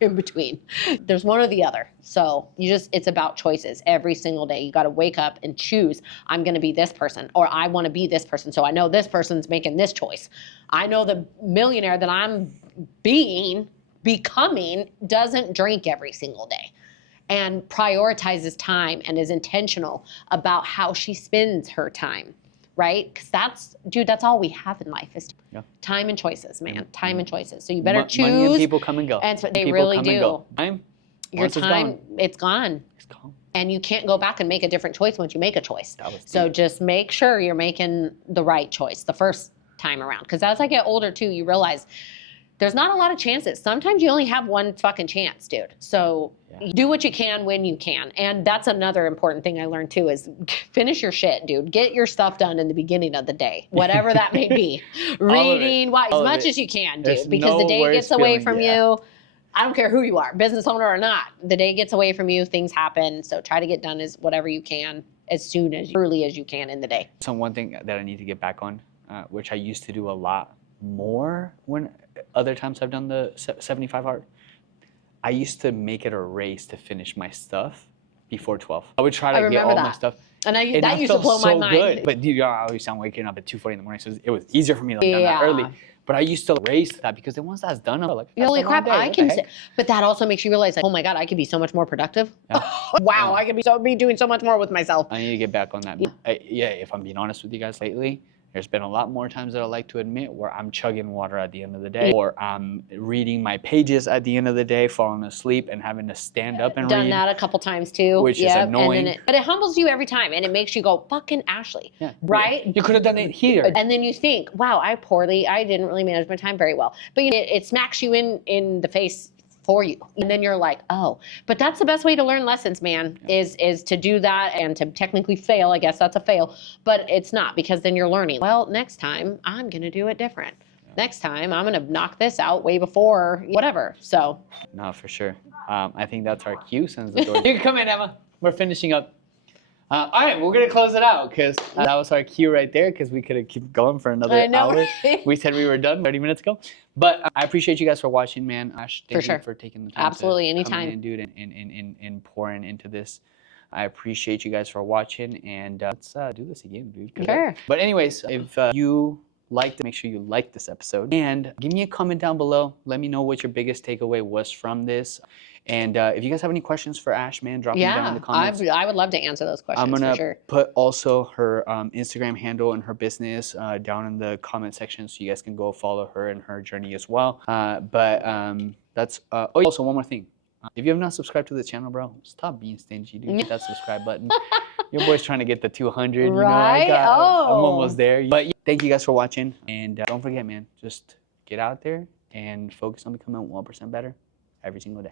in between. There's one or the other. So it's about choices every single day. You got to wake up and choose, I'm going to be this person, or I want to be this person. So I know this person's making this choice. I know the millionaire that I'm becoming doesn't drink every single day, and prioritizes time and is intentional about how she spends her time. Right? Because that's all we have in life is time and choices, man. Time and choices. So you better choose. Money and people come and go. And so they People really come do. and go. Time, Your once time, it's gone. it's gone. And you can't go back and make a different choice once you make a choice. That was So deep. just make sure you're making the right choice the first time around. Because as I get older too, you realize there's not a lot of chances. Sometimes you only have one fucking chance, dude. So do what you can when you can. And that's another important thing I learned too is finish your shit, dude. Get your stuff done in the beginning of the day, whatever that may be. Reading, as much as you can, dude. There's Because the no day worse gets away feeling, from you. I don't care who you are, business owner or not. The day gets away from you, things happen. So try to get done as whatever you can as early as you can in the day. So one thing that I need to get back on, which I used to do a lot more when other times I've done the 75 hour, I used to make it a race to finish my stuff before 12. I would try to get all my stuff. And that used to blow my mind. Good. But dude, I always sound waking up at 2:40 in the morning, so it was easier for me to done that early. But I used to race that because then once that's done, I'm like, holy crap, I can say. But that also makes you realize, like, oh my God, I could be so much more productive. Yeah. Wow, I could be doing so much more with myself. I need to get back on that. If I'm being honest with you guys lately, there's been a lot more times that I like to admit where I'm chugging water at the end of the day, or I'm reading my pages at the end of the day, falling asleep and having to stand up and read. Done that a couple times too. Which is annoying. And but it humbles you every time and it makes you go, fucking Ashli, right? You could have done it here. And then you think, wow, I didn't really manage my time very well. But it smacks you in the face for you. And then you're like, oh, but that's the best way to learn lessons, man, is to do that and to technically fail. I guess that's a fail, but it's not, because then you're learning. Well, next time I'm going to do it different. Next time I'm going to knock this out way before whatever. So. No, for sure. I think that's our cue since the door. You can come in, Emma. We're finishing up. All right, we're going to close it out because that was our cue right there, because we could have kept going for another hour. We said we were done 30 minutes ago. But I appreciate you guys for watching, man. Ash, thank you for taking the time. Absolutely, to anytime. Come in, dude, and pouring into this. I appreciate you guys for watching, and let's do this again, dude. Sure. But anyways, if you liked it, make sure you like this episode. And give me a comment down below. Let me know what your biggest takeaway was from this. And if you guys have any questions for Ash, man, drop them down in the comments. I would love to answer those questions. I'm going for sure. to put also her Instagram handle and her business down in the comment section, so you guys can go follow her and her journey as well. That's also one more thing. If you have not subscribed to the channel, bro, stop being stingy, dude. Hit that subscribe button. Your boy's trying to get the 200. Right? I'm almost there. But thank you guys for watching. And don't forget, man, just get out there and focus on becoming 1% better every single day.